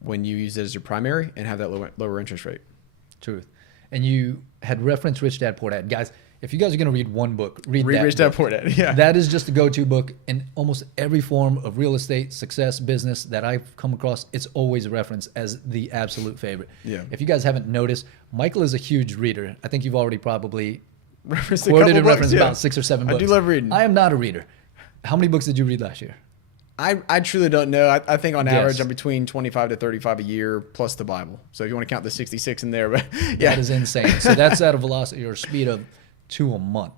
when you use it as your primary and have that lower interest rate. Truth. And you had referenced Rich Dad Poor Dad. Guys, if you guys are going to read one book, read that Rich Dad Poor Dad. Yeah. That is just the go-to book in almost every form of real estate, success, business that I've come across. It's always referenced as the absolute favorite. Yeah. If you guys haven't noticed, Michael is a huge reader. I think you've already probably Referenced quoted and referenced about 6 or 7 books. I do love reading. I am not a reader. How many books did you read last year? I truly don't know. I think on average Yes. I'm between 25 to 35 a year plus the Bible. So if you want to count the 66 in there, but yeah. That is insane. So that's at a velocity or speed of 2 a month.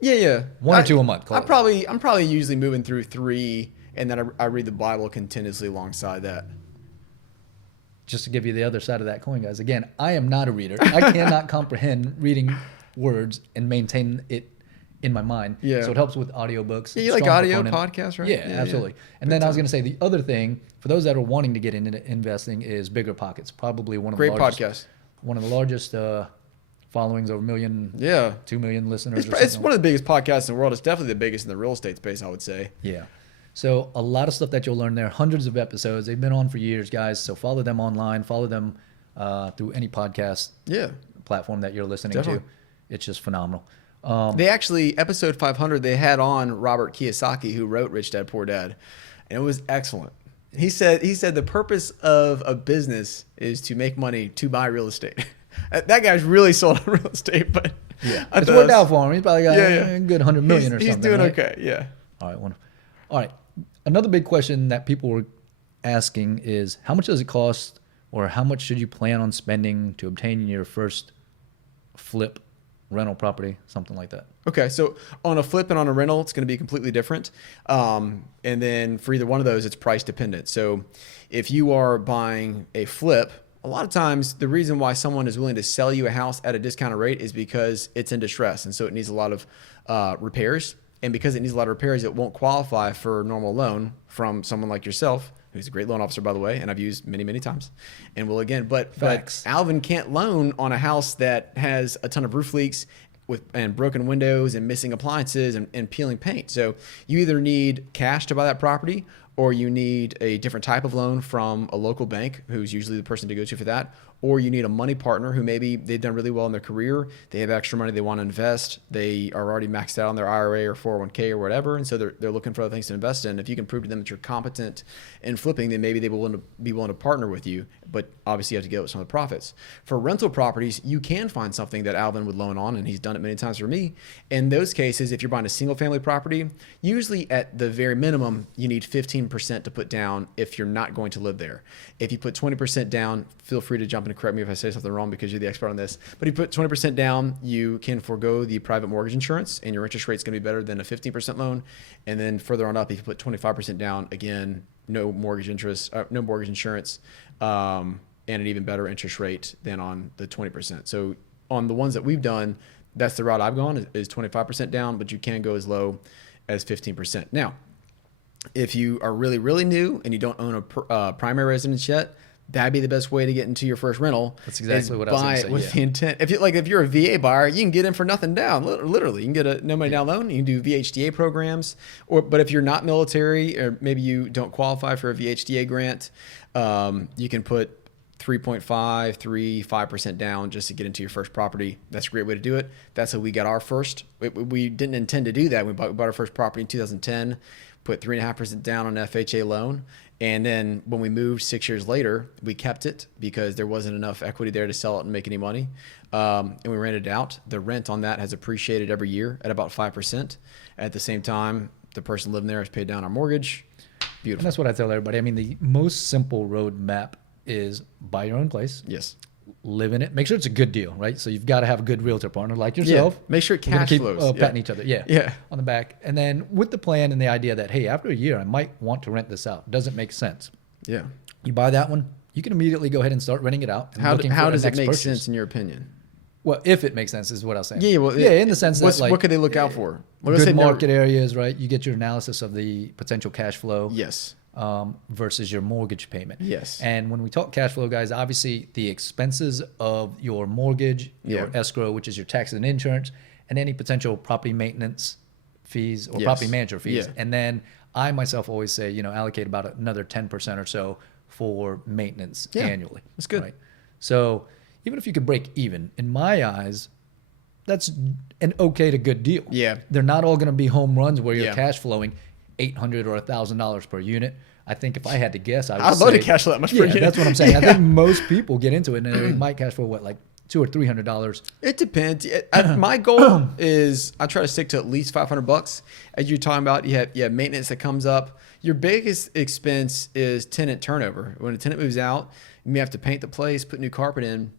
Yeah. 1 or 2 a month. call I'm it. probably usually moving through 3, and then I read the Bible continuously alongside that. Just to give you the other side of that coin, guys. Again, I am not a reader. I cannot comprehend reading words and maintain it in my mind. Yeah. So it helps with audiobooks. Yeah, you like Strong audio proponent. podcasts, right? Yeah, absolutely. And then I was going to say the other thing for those that are wanting to get into investing is Bigger Pockets. Probably one of Great the largest, podcast. one of the largest followings, over 2 million listeners. It's one of the biggest podcasts in the world. It's definitely the biggest in the real estate space, I would say. Yeah. So a lot of stuff that you'll learn there, hundreds of episodes. They've been on for years, guys. So follow them online. Follow them through any podcast platform that you're listening Definitely. to. It's just phenomenal. They actually, episode 500, they had on Robert Kiyosaki, who wrote Rich Dad Poor Dad, and it was excellent. He said the purpose of a business is to make money to buy real estate. That guy's really sold on real estate, but Yeah, it's worked out for him. He's probably got a good 100 million or something. He's doing right? okay. Yeah. All right, wonderful. All right, another big question that people were asking is how much does it cost, or how much should you plan on spending to obtain your first flip rental property, something like that? Okay, so on a flip and on a rental, it's going to be completely different. And then for either one of those, it's price dependent. So if you are buying a flip, a lot of times the reason why someone is willing to sell you a house at a discounted rate is because it's in distress. And so it needs a lot of repairs. And because it needs a lot of repairs, it won't qualify for a normal loan from someone like yourself, who's a great loan officer, by the way, and I've used many, many times, and will again. But Alvin can't loan on a house that has a ton of roof leaks and broken windows and missing appliances and peeling paint. So you either need cash to buy that property, or you need a different type of loan from a local bank, who's usually the person to go to for that, or you need a money partner who maybe they've done really well in their career, they have extra money they want to invest, they are already maxed out on their IRA or 401k or whatever, and so they're looking for other things to invest in. If you can prove to them that you're competent in flipping, then maybe they will be willing to partner with you, but obviously you have to get some of the profits. For rental properties, you can find something that Alvin would loan on, and he's done it many times for me. In those cases, if you're buying a single family property, usually at the very minimum, you need 15% to put down if you're not going to live there. If you put 20% down, feel free to jump in and correct me if I say something wrong because you're the expert on this. But if you put 20% down, you can forego the private mortgage insurance, and your interest rate is going to be better than a 15% loan. And then further on up, if you put 25% down, again, no mortgage interest, no mortgage insurance, and an even better interest rate than on the 20%. So on the ones that we've done, that's the route I've gone is 25% down, but you can go as low as 15%. Now, if you are really, really new and you don't own a primary residence yet, that'd be the best way to get into your first rental. That's exactly what I was going to say. With the intent. If you're a VA buyer, you can get in for nothing down. Literally, you can get a no money down loan. You can do VHDA programs. But if you're not military, or maybe you don't qualify for a VHDA grant, you can put 5% down just to get into your first property. That's a great way to do it. That's how we got our first. We didn't intend to do that. We bought our first property in 2010, put 3.5% down on an FHA loan. And then when we moved 6 years later, we kept it because there wasn't enough equity there to sell it and make any money. And we rented it out. The rent on that has appreciated every year at about 5%. At the same time, the person living there has paid down our mortgage. Beautiful. And that's what I tell everybody. I mean, the most simple roadmap is buy your own place. Yes. Live in it. Make sure it's a good deal, right? So you've got to have a good realtor partner like yourself. Yeah. Make sure it cash flows. Patting each other. Yeah. On the back. And then with the plan and the idea that, hey, after a year, I might want to rent this out. Doesn't make sense. Yeah. You buy that one, you can immediately go ahead and start renting it out. How does it make sense in your opinion? Well, if it makes sense is what I was saying. Yeah, well, yeah, in the sense that like what could they look out for? Like, good market areas, right? You get your analysis of the potential cash flow. Yes. Versus your mortgage payment. Yes. And when we talk cash flow, guys, obviously the expenses of your mortgage, your escrow, which is your taxes and insurance, and any potential property maintenance fees or property manager fees. Yeah. And then I myself always say, allocate about another 10% or so for maintenance annually. That's good. Right? So even if you could break even, in my eyes, that's an okay to good deal. Yeah. They're not all going to be home runs where you're cash flowing $800 or $1,000 per unit. I think if I had to guess, I'd love to cash flow that much per unit. That's what I'm saying. I think most people get into it and they might cash flow like $200 or $300. It depends. My goal is I try to stick to at least $500. As you're talking about, you have maintenance that comes up. Your biggest expense is tenant turnover. When a tenant moves out, you may have to paint the place, put new carpet in,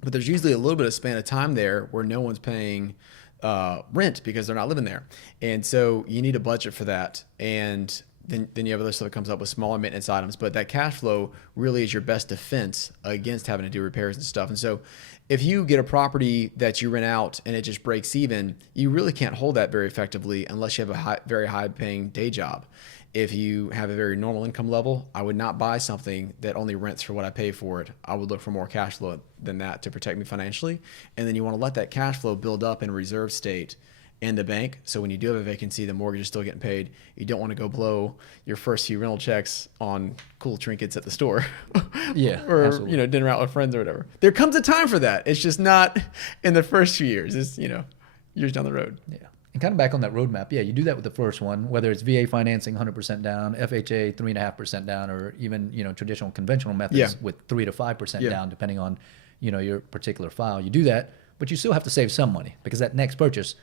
but there's usually a little bit of span of time there where no one's paying rent because they're not living there. And so you need a budget for that. And then you have other stuff that comes up with smaller maintenance items. But that cash flow really is your best defense against having to do repairs and stuff. And so if you get a property that you rent out and it just breaks even, you really can't hold that very effectively unless you have a very high paying day job. If you have a very normal income level, I would not buy something that only rents for what I pay for it. I would look for more cash flow than that to protect me financially. And then you want to let that cash flow build up in a reserve state in the bank. So when you do have a vacancy, the mortgage is still getting paid. You don't want to go blow your first few rental checks on cool trinkets at the store. Or, absolutely. Dinner out with friends or whatever. There comes a time for that. It's just not in the first few years. It's, years down the road. Yeah. And kind of back on that roadmap, you do that with the first one, whether it's VA financing 100% down, FHA 3.5% down, or even traditional conventional methods with 3 to 5% down, depending on your particular file. You do that, but you still have to save some money because that next purchase,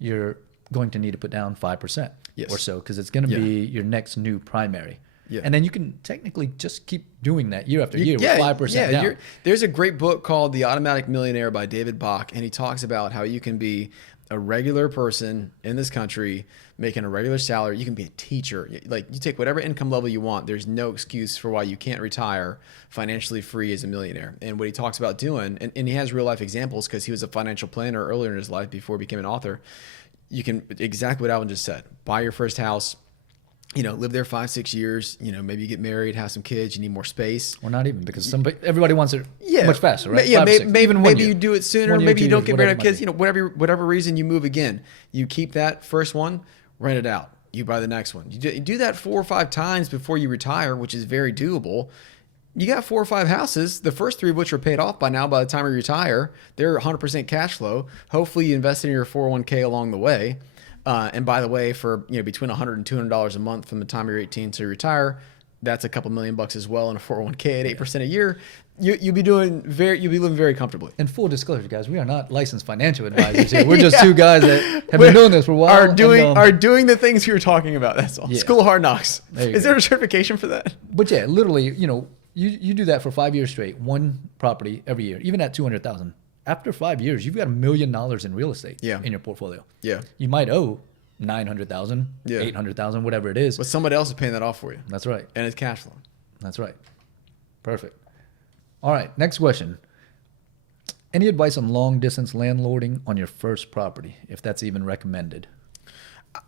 you're going to need to put down 5% or so because it's going to be your next new primary. Yeah. And then you can technically just keep doing that year after year with 5% down. There's a great book called The Automatic Millionaire by David Bach, and he talks about how you can be a regular person in this country making a regular salary. You can be a teacher. Like, you take whatever income level you want. There's no excuse for why you can't retire financially free as a millionaire. And what he talks about doing, and he has real life examples because he was a financial planner earlier in his life before he became an author. You can, exactly what Alvin just said, buy your first house, live there 5-6 years, maybe you get married, have some kids, you need more space. Or not even, because everybody wants it much faster, right? Yeah, maybe you do it sooner, maybe you don't get married, have kids, be. whatever reason you move again. You keep that first one, rent it out. You buy the next one. You do that 4 or 5 times before you retire, which is very doable. You got 4 or 5 houses, the first 3 of which are paid off by now. By the time you retire, they're 100% cash flow. Hopefully you invest in your 401k along the way. And by the way, for between $100 and $200 a month from the time you're 18 to retire, that's a couple $1,000,000 as well in a 401k at 8% a year. You'll be living very comfortably. And full disclosure, guys, we are not licensed financial advisors here. We're just 2 guys that have been doing this for a while. Are doing the things you're talking about. That's all. Yeah. School of Hard Knocks. Is there a certification for that? But literally, you do that for 5 years straight, one property every year, even at $200,000. After 5 years, you've got $1 million in real estate in your portfolio. Yeah. You might owe $900,000, $800,000, whatever it is. But somebody else is paying that off for you. That's right. And it's cash flow. That's right. Perfect. All right, next question. Any advice on long distance landlording on your first property, if that's even recommended?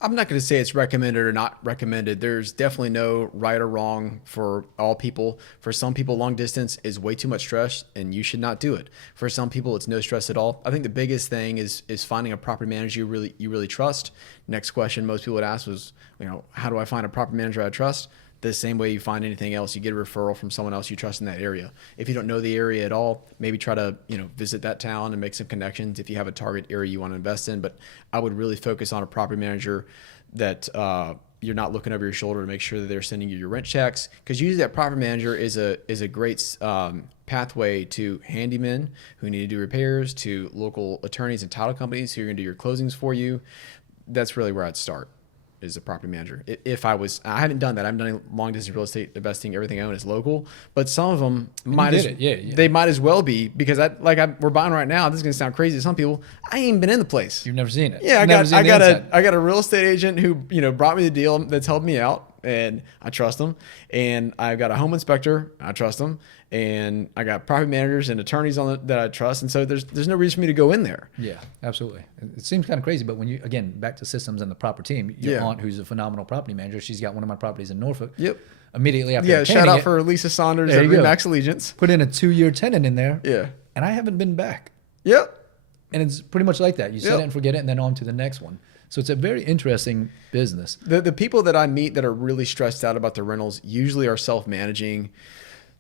I'm not going to say it's recommended or not recommended. There's definitely no right or wrong for all people. For some people, long distance is way too much stress and you should not do it. For some people, it's no stress at all. I think the biggest thing is finding a property manager you really trust. Next question most people would ask was, how do I find a property manager I trust? The same way you find anything else, you get a referral from someone else you trust in that area. If you don't know the area at all, maybe try to visit that town and make some connections if you have a target area you want to invest in. But I would really focus on a property manager that you're not looking over your shoulder to make sure that they're sending you your rent checks, because usually that property manager is a great pathway to handymen who need to do repairs, to local attorneys and title companies who are going to do your closings for you. That's really where I'd start. Is a property manager. I haven't done that. I haven't done long distance real estate investing. Everything I own is local, but some of them they might as well be, because we're buying right now. This is going to sound crazy to some people. I ain't been in the place. You've never seen it. Yeah, I got a real estate agent who brought me the deal that's helped me out, and I trust them. And I've got a home inspector. I trust them. and I got property managers and attorneys on that I trust, and so there's no reason for me to go in there. Yeah, absolutely. It seems kind of crazy, but when you, again, back to systems and the proper team, your aunt, who's a phenomenal property manager, she's got one of my properties in Norfolk. Yep. Immediately after shout out it, for Lisa Saunders There at you go. Remax Allegiance. put in a 2-year tenant in there, Yeah. and I haven't been back. Yep. And it's pretty much like that. You set Yep. it and forget it, and then on to the next one. So it's a very interesting business. The people that I meet that are really stressed out about their rentals usually are self-managing.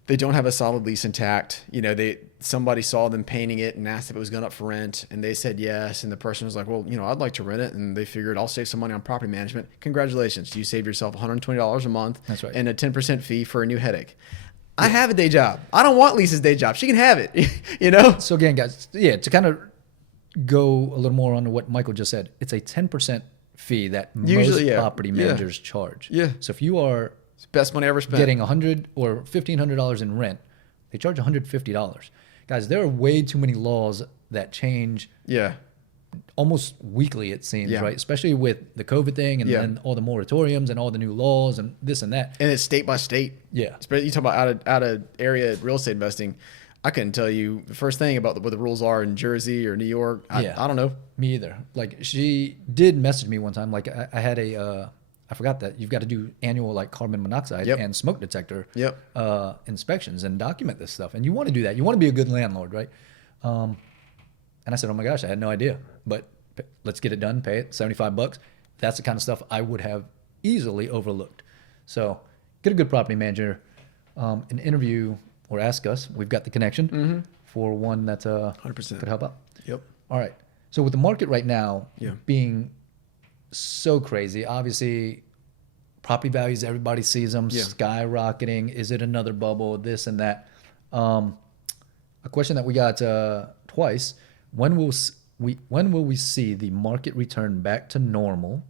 They don't have a solid lease intact. You know, somebody saw them painting it and asked if it was going up for rent, and they said yes. And the person was like, well, you know, I'd like to rent it. And they figured, I'll save some money on property management. Congratulations. You saved yourself $120 a month. That's right. And a 10% fee for a new headache. I have a day job. I don't want Lisa's day job. She can have it, you know? So again, guys, to kind of go a little more on what Michael just said, it's a 10% fee that Usually, most yeah. property managers charge. Yeah. So if you are It's the best money ever spent. getting $100 or $1,500 in rent, they charge $150. Guys, there are way too many laws that change Yeah. almost weekly, it seems, Yeah. right? Especially with the COVID thing and Yeah. then all the moratoriums and all the new laws and this and that. And it's state by state. Yeah. You talk about out of area real estate investing. I couldn't tell you the first thing about what the rules are in Jersey or New York. I don't know. Me either. Like, she did message me one time. Like, I had I forgot that you've got to do annual like carbon monoxide Yep. and smoke detector Yep. inspections and document this stuff. And you want to do that. You want to be a good landlord, right? And I said, oh my gosh, I had no idea. But let's get it done. Pay it $75. That's the kind of stuff I would have easily overlooked. So get a good property manager, an interview, or ask us. We've got the connection for one that 100%. could help out. Yep. All right. So with the market right now Yeah. being so crazy, obviously property values, everybody sees them Yeah. skyrocketing. Is it another bubble? This and that. A question that we got twice: when will we see the market return back to normal,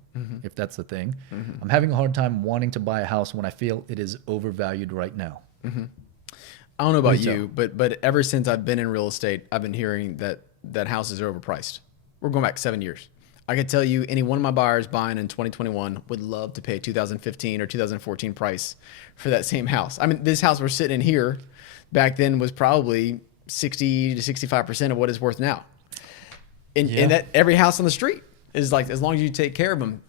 if that's the thing? I'm having a hard time wanting to buy a house when I feel it is overvalued right now. I don't know about Me too. you, but ever since I've been in real estate, I've been hearing that houses are overpriced. We're going back 7 years. I could tell you any one of my buyers buying in 2021 would love to pay 2015 or 2014 price for that same house. I mean, this house we're sitting in here back then was probably 60 to 65% of what it's worth now. And that every house on the street is like, as long as you take care of them.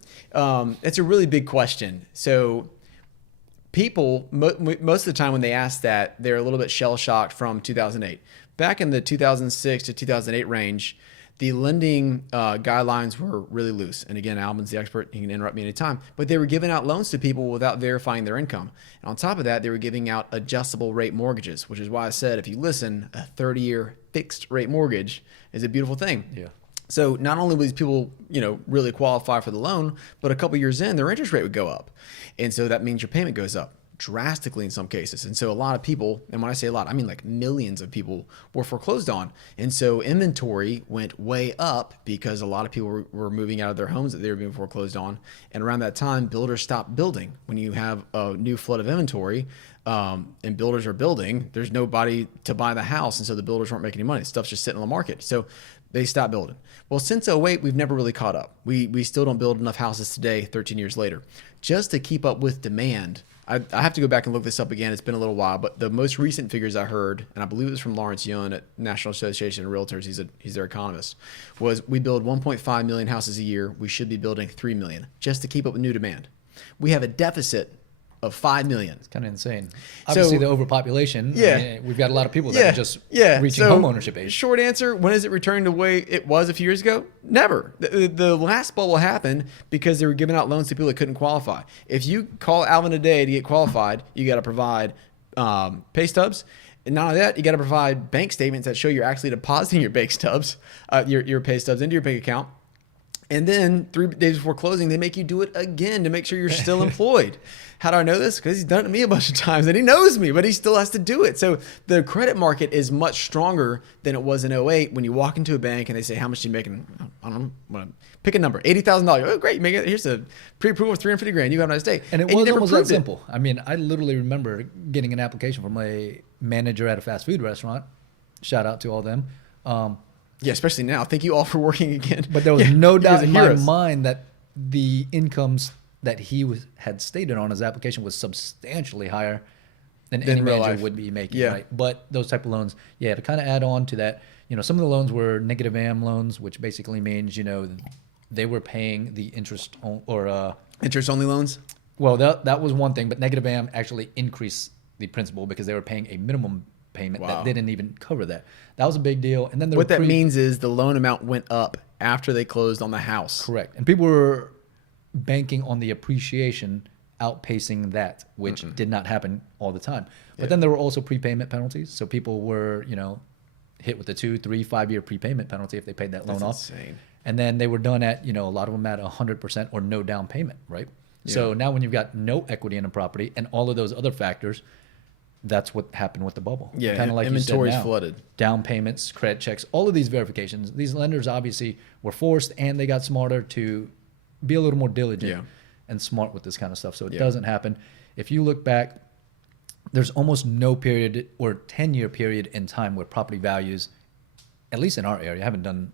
It's a really big question. So people, most of the time when they ask that, they're a little bit shell shocked from 2008. Back in the 2006 to 2008 range, the lending guidelines were really loose. And again, Alvin's the expert. He can interrupt me anytime. But they were giving out loans to people without verifying their income. And on top of that, they were giving out adjustable rate mortgages, which is why I said, if you listen, a 30-year fixed rate mortgage is a beautiful thing. Yeah. So not only would these people, really qualify for the loan, but a couple years in, their interest rate would go up. And so that means your payment goes up drastically in some cases. And so a lot of people, and when I say a lot, I mean like millions of people, were foreclosed on. And so inventory went way up because a lot of people were moving out of their homes that they were being foreclosed on. And around that time, builders stopped building. When you have a new flood of inventory, and builders are building, there's nobody to buy the house. And so the builders weren't making any money. Stuff's just sitting on the market. So they stopped building. Well, since 2008, we've never really caught up. We still don't build enough houses today, 13 years later. Just to keep up with demand, I have to go back and look this up again. It's been a little while, but the most recent figures I heard, and I believe it was from Lawrence Yun at National Association of Realtors, he's their economist, was we build 1.5 million houses a year. We should be building 3 million just to keep up with new demand. We have a deficit of 5 million. It's kind of insane. Obviously, the overpopulation. Yeah. I mean, we've got a lot of people that are just reaching So, homeownership age. Short answer, when is it returning the way it was a few years ago? Never. The last bubble happened because they were giving out loans to people that couldn't qualify. If you call Alvin today to get qualified, you got to provide pay stubs. And not only that, you got to provide bank statements that show you're actually depositing your bank stubs, your pay stubs into your bank account. And then 3 days before closing, they make you do it again to make sure you're still employed. How do I know this? Because he's done it to me a bunch of times and he knows me, but he still has to do it. So the credit market is much stronger than it was in 2008 when you walk into a bank and they say, how much are you making? I don't know. Pick a number, $80,000. Oh, great. You make it. Here's a pre-approval of $350,000. You have a nice day. And it you was never almost that proved it. simple. I mean, I literally remember getting an application from a manager at a fast food restaurant. Shout out to all them. Yeah, especially now. Thank you all for working again. But there was no doubt in my heroes. mind that the incomes that he had stated on his application was substantially higher than Than any real manager life. would be making, Yeah. right? But those type of loans, yeah, to kind of add on to that, some of the loans were negative AM loans, which basically means, they were paying the interest Interest only loans. well, that was one thing, but negative AM actually increased the principal because they were paying a minimum payment Wow. that didn't even cover that. That was a big deal. And then there What were that means is the loan amount went up after they closed on the house. correct. And people were banking on the appreciation outpacing that, which did not happen all the time. But then there were also prepayment penalties. So people were, hit with a 2, 3, 5 year prepayment penalty if they paid that loan That's off. insane. And then they were done at, a lot of them at 100% or no down payment, right? Yeah. So now when you've got no equity in a property and all of those other factors, that's what happened with the bubble. Yeah, Kind of like inventory's you said now, flooded. down payments, credit checks, all of these verifications. These lenders obviously were forced and they got smarter to be a little more diligent Yeah. and smart with this kind of stuff. So it Yeah. doesn't happen. If you look back, there's almost no period or 10-year period in time where property values, at least in our area, I haven't done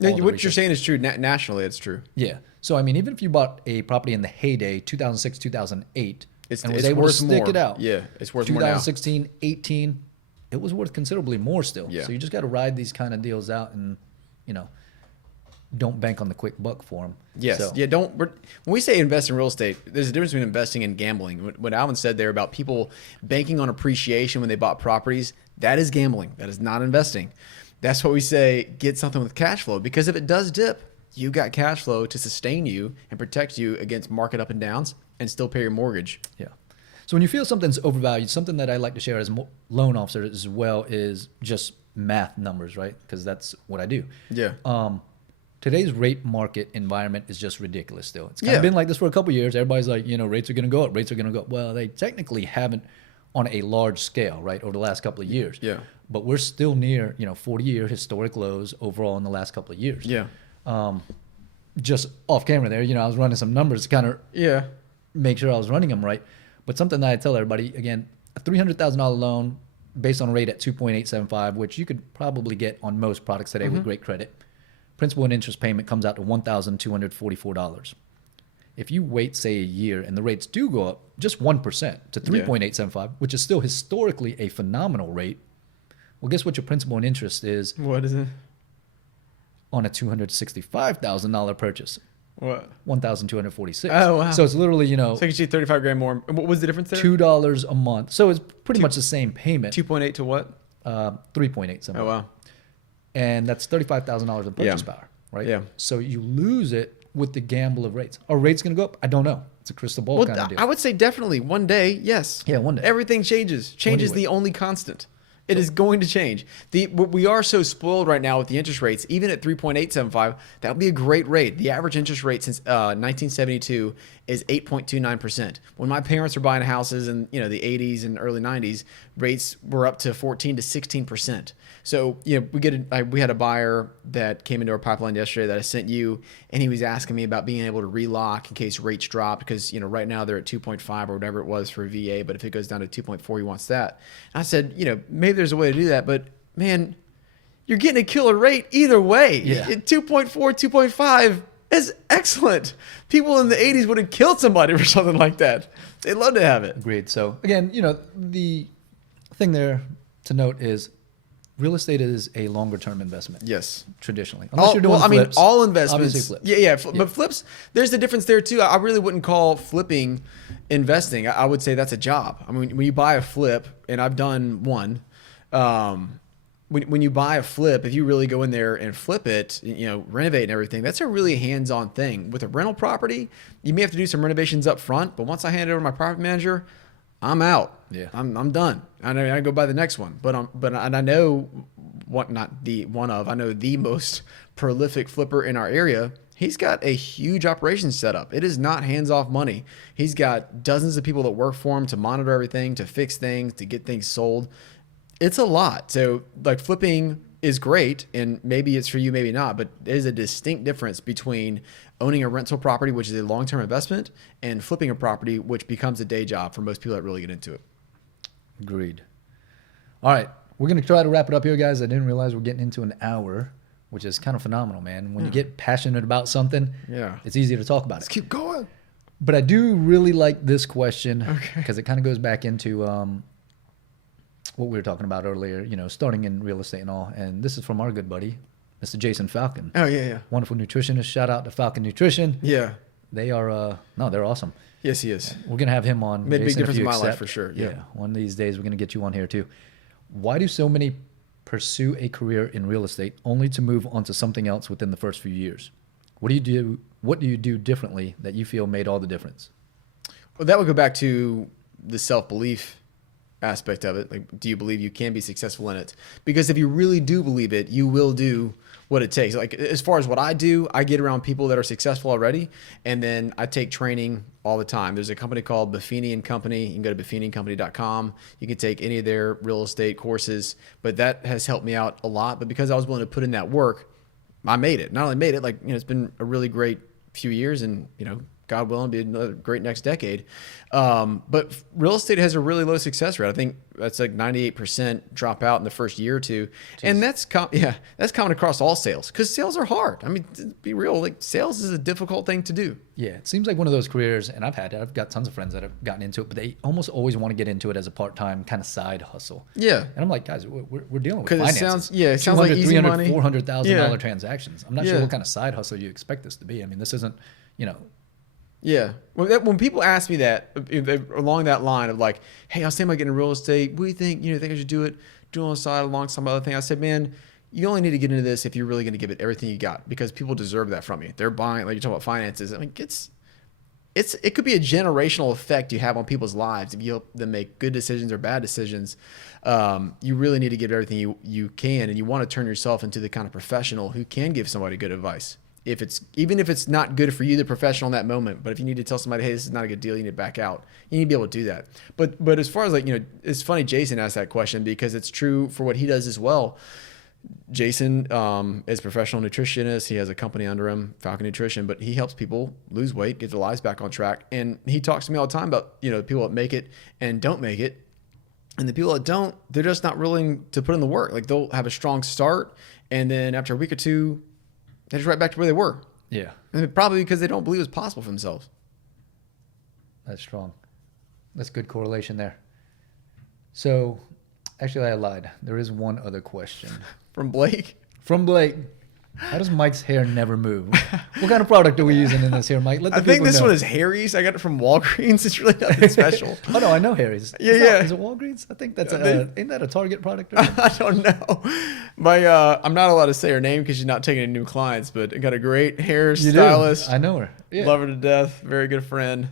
Yeah, all the what you're research. saying is true. Nationally, it's true. Yeah. So, I mean, even if you bought a property in the heyday, 2006, 2008, It's and was it's able to worth stick more. it out, Yeah, it's worth more now. 2016, 18, it was worth considerably more still. Yeah. So you just got to ride these kind of deals out and, don't bank on the quick buck for them. Yes. So, Yeah. When we say invest in real estate, there's a difference between investing and gambling. What Alvin said there about people banking on appreciation when they bought properties, that is gambling. That is not investing. That's what we say, get something with cash flow, because if it does dip, you got cash flow to sustain you and protect you against market up and downs and still pay your mortgage. Yeah. So when you feel something's overvalued, something that I like to share as a loan officer as well is just math numbers, right? Because that's what I do. Yeah. Today's rate market environment is just ridiculous still. It's kind Yeah. of been like this for a couple of years. Everybody's like, rates are going to go up, rates are going to go up. Well, they technically haven't on a large scale, right, over the last couple of years. Yeah. But we're still near, 40-year historic lows overall in the last couple of years. Yeah. Just off camera there, I was running some numbers to kind of Yeah. make sure I was running them right. But something that I tell everybody, again, a $300,000 loan based on a rate at 2.875, which you could probably get on most products today with great credit. Principal and interest payment comes out to $1,244. If you wait, say, a year and the rates do go up just 1% to 3.875, which is still historically a phenomenal rate, well, guess what your principal and interest is What is it? on a $265,000 purchase? What? $1,246. Oh, wow. So it's literally, So you can see 35 grand more. What was the difference there? $2 a month. So it's pretty much the same payment. 2.8 to what? 3.875. Oh, wow. And that's $35,000 in purchase power, right? Yeah. So you lose it with the gamble of rates. Are rates going to go up? I don't know. It's a crystal ball kind of deal. I would say definitely one day, yes. Yeah, one day. Everything changes. Change is Anyway. the only constant. It is going to change. We are so spoiled right now with the interest rates. Even at 3.875, that would be a great rate. The average interest rate since 1972 is 8.29%. When my parents were buying houses in the 80s and early 90s, rates were up to 14 to 16%. So we had a buyer that came into our pipeline yesterday that I sent you, and he was asking me about being able to relock in case rates drop, because right now they're at 2.5 or whatever it was for VA, but if it goes down to 2.4, he wants that. And I said, maybe there's a way to do that, but man, you're getting a killer rate either way. Yeah. 2.4, 2.5 is excellent. People in the 80s would have killed somebody for something like that. They'd love to have it. Agreed. So again, the thing there to note is real estate is a longer term investment. Yes. Traditionally. Unless you're doing flips, all investments. obviously flips. Yeah. But flips, there's a difference there too. I really wouldn't call flipping investing. I would say that's a job. I mean, when you buy a flip, and I've done one, when you buy a flip, if you really go in there and flip it, renovate and everything, that's a really hands-on thing. With a rental property, you may have to do some renovations up front, but once I hand it over to my property manager, I'm out. Yeah. I'm done. I know I go buy the next one, but I know I know the most prolific flipper in our area. He's got a huge operation set up. It is not hands-off money. He's got dozens of people that work for him to monitor everything, to fix things, to get things sold. It's a lot. So like flipping is great, and maybe it's for you, maybe not, but there's a distinct difference between owning a rental property, which is a long-term investment, and flipping a property, which becomes a day job for most people that really get into it. Agreed. All right. We're going to try to wrap it up here, guys. I didn't realize we're getting into an hour, which is kind of phenomenal, man. When you get passionate about something, it's easy to talk about Let's it. keep going. But I do really like this question because it kind of goes back into what we were talking about earlier, starting in real estate and all. And this is from our good buddy, Mr. Jason Falcon. Oh, yeah. Wonderful nutritionist. Shout out to Falcon Nutrition. Yeah. They are, they're awesome. Yes, he is. We're going to have him on. Made a big Jason, difference in my life for sure. Yeah. One of these days we're going to get you on here too. Why do so many pursue a career in real estate only to move on to something else within the first few years? What do you do differently that you feel made all the difference? Well, that would go back to the self-belief aspect of it. Like, do you believe you can be successful in it? Because if you really do believe it, you will do what it takes. Like, as far as what I do, I get around people that are successful already, and then I take training all the time. There's a company called Buffini & Company. You can go to buffiniandcompany.com. You can take any of their real estate courses, but that has helped me out a lot. But because I was willing to put in that work, I made it. Not only made it, it's been a really great few years, and, God willing, be another great next decade. But real estate has a really low success rate. I think that's like 98% drop out in the first year or two. Jeez. And that's common across all sales, because sales are hard. I mean, to be real, like, sales is a difficult thing to do. Yeah, it seems like one of those careers, and I've got tons of friends that have gotten into it, but they almost always want to get into it as a part-time kind of side hustle. Yeah. And I'm like, guys, we're dealing with finances. It sounds like easy money. $400,000 transactions. I'm not sure what kind of side hustle you expect this to be. I mean, this isn't, Yeah. When people ask me that along that line of like, hey, I was thinking about getting into real estate. What do you think? Think I should do it on the side alongside my other thing? I said, man, you only need to get into this if you're really going to give it everything you got, because people deserve that from you. They're buying, like you talk about finances. I mean, it could be a generational effect you have on people's lives if you help them make good decisions or bad decisions. You really need to give everything you can, and you want to turn yourself into the kind of professional who can give somebody good advice. Even if it's not good for you, the professional in that moment, but if you need to tell somebody, hey, this is not a good deal, you need to back out, you need to be able to do that. But as far as it's funny Jason asked that question, because it's true for what he does as well. Jason is a professional nutritionist. He has a company under him, Falcon Nutrition, but he helps people lose weight, get their lives back on track. And he talks to me all the time about, people that make it and don't make it. And the people that don't, they're just not willing to put in the work. Like, they'll have a strong start, and then after a week or two, they're just right back to where they were. Yeah. And probably because they don't believe it's possible for themselves. That's strong. That's good correlation there. So, actually, I lied. There is one other question. From Blake? From Blake. How does Mike's hair never move? What kind of product are we using in this here, Mike? I think this one is Harry's. I got it from Walgreens. It's really nothing special. Oh, no, I know Harry's. Is it Walgreens? I think that's ain't that a Target product? Or I don't know. I'm not allowed to say her name because she's not taking any new clients, but I got a great hairstylist. I know her. Yeah. Love her to death. Very good friend.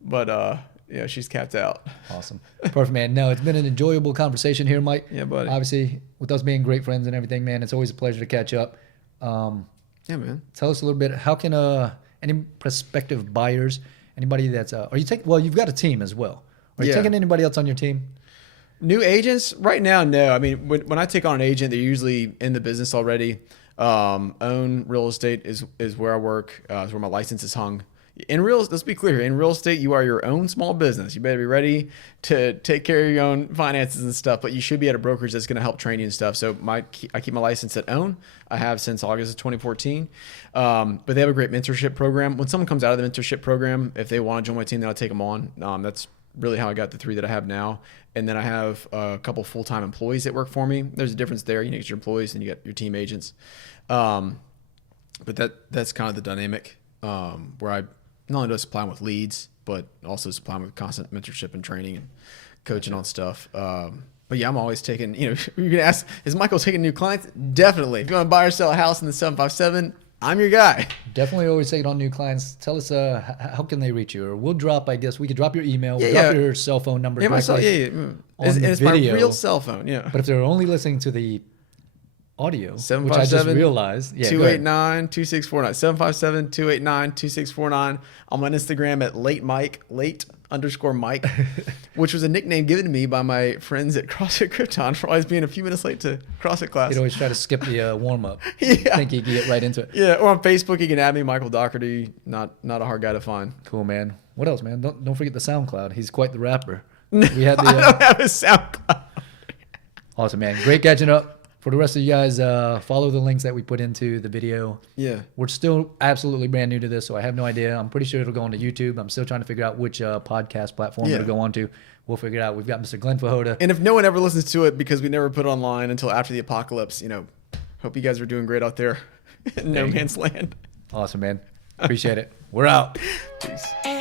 But she's capped out. Awesome. Perfect, man. No, it's been an enjoyable conversation here, Mike. Yeah, buddy. Obviously, with us being great friends and everything, man, it's always a pleasure to catch up. Yeah, man. Tell us a little bit. How can any prospective buyers, anybody that's you've got a team as well. Are you taking anybody else on your team? New agents right now? No. I mean, when I take on an agent, they're usually in the business already. Own real estate is where I work. Is where my license is hung. Let's be clear. In real estate, you are your own small business. You better be ready to take care of your own finances and stuff, but you should be at a brokerage that's going to help train you and stuff. So I keep my license at Own. I have since August of 2014. But they have a great mentorship program. When someone comes out of the mentorship program, if they want to join my team, then I'll take them on. That's really how I got the 3 that I have now. And then I have a couple full-time employees that work for me. There's a difference there. You get your employees and you get your team agents. But that's kind of the dynamic where I not only do I supply them with leads, but also supply them with constant mentorship and training and coaching on stuff. But yeah, I'm always taking, you're going to ask, is Michael taking new clients? Definitely. If you want to buy or sell a house in the 757, I'm your guy. Definitely always taking on new clients. Tell us, how can they reach you? Or we'll drop, I guess, we could drop your email, drop your cell phone number. Yeah, it's my real cell phone, yeah. But if they're only listening to the audio, which I just realized. 289-2649. 757-289-2649. I'm on Instagram at late_Mike, which was a nickname given to me by my friends at CrossFit Krypton for always being a few minutes late to CrossFit class. He'd always try to skip the warm-up. Yeah. Think he could get right into it. Yeah, or on Facebook, you can add me, Michael Daugherty. Not a hard guy to find. Cool, man. What else, man? Don't forget the SoundCloud. He's quite the rapper. We had I don't have a SoundCloud. Awesome, man. Great catching up. For the rest of you guys, follow the links that we put into the video. Yeah. We're still absolutely brand new to this, so I have no idea. I'm pretty sure it'll go onto YouTube. I'm still trying to figure out which podcast platform it'll go onto. We'll figure it out. We've got Mr. Glenn Fajota. And if no one ever listens to it because we never put it online until after the apocalypse, hope you guys are doing great out there in no man's land. Awesome, man. Appreciate it. We're out. Peace.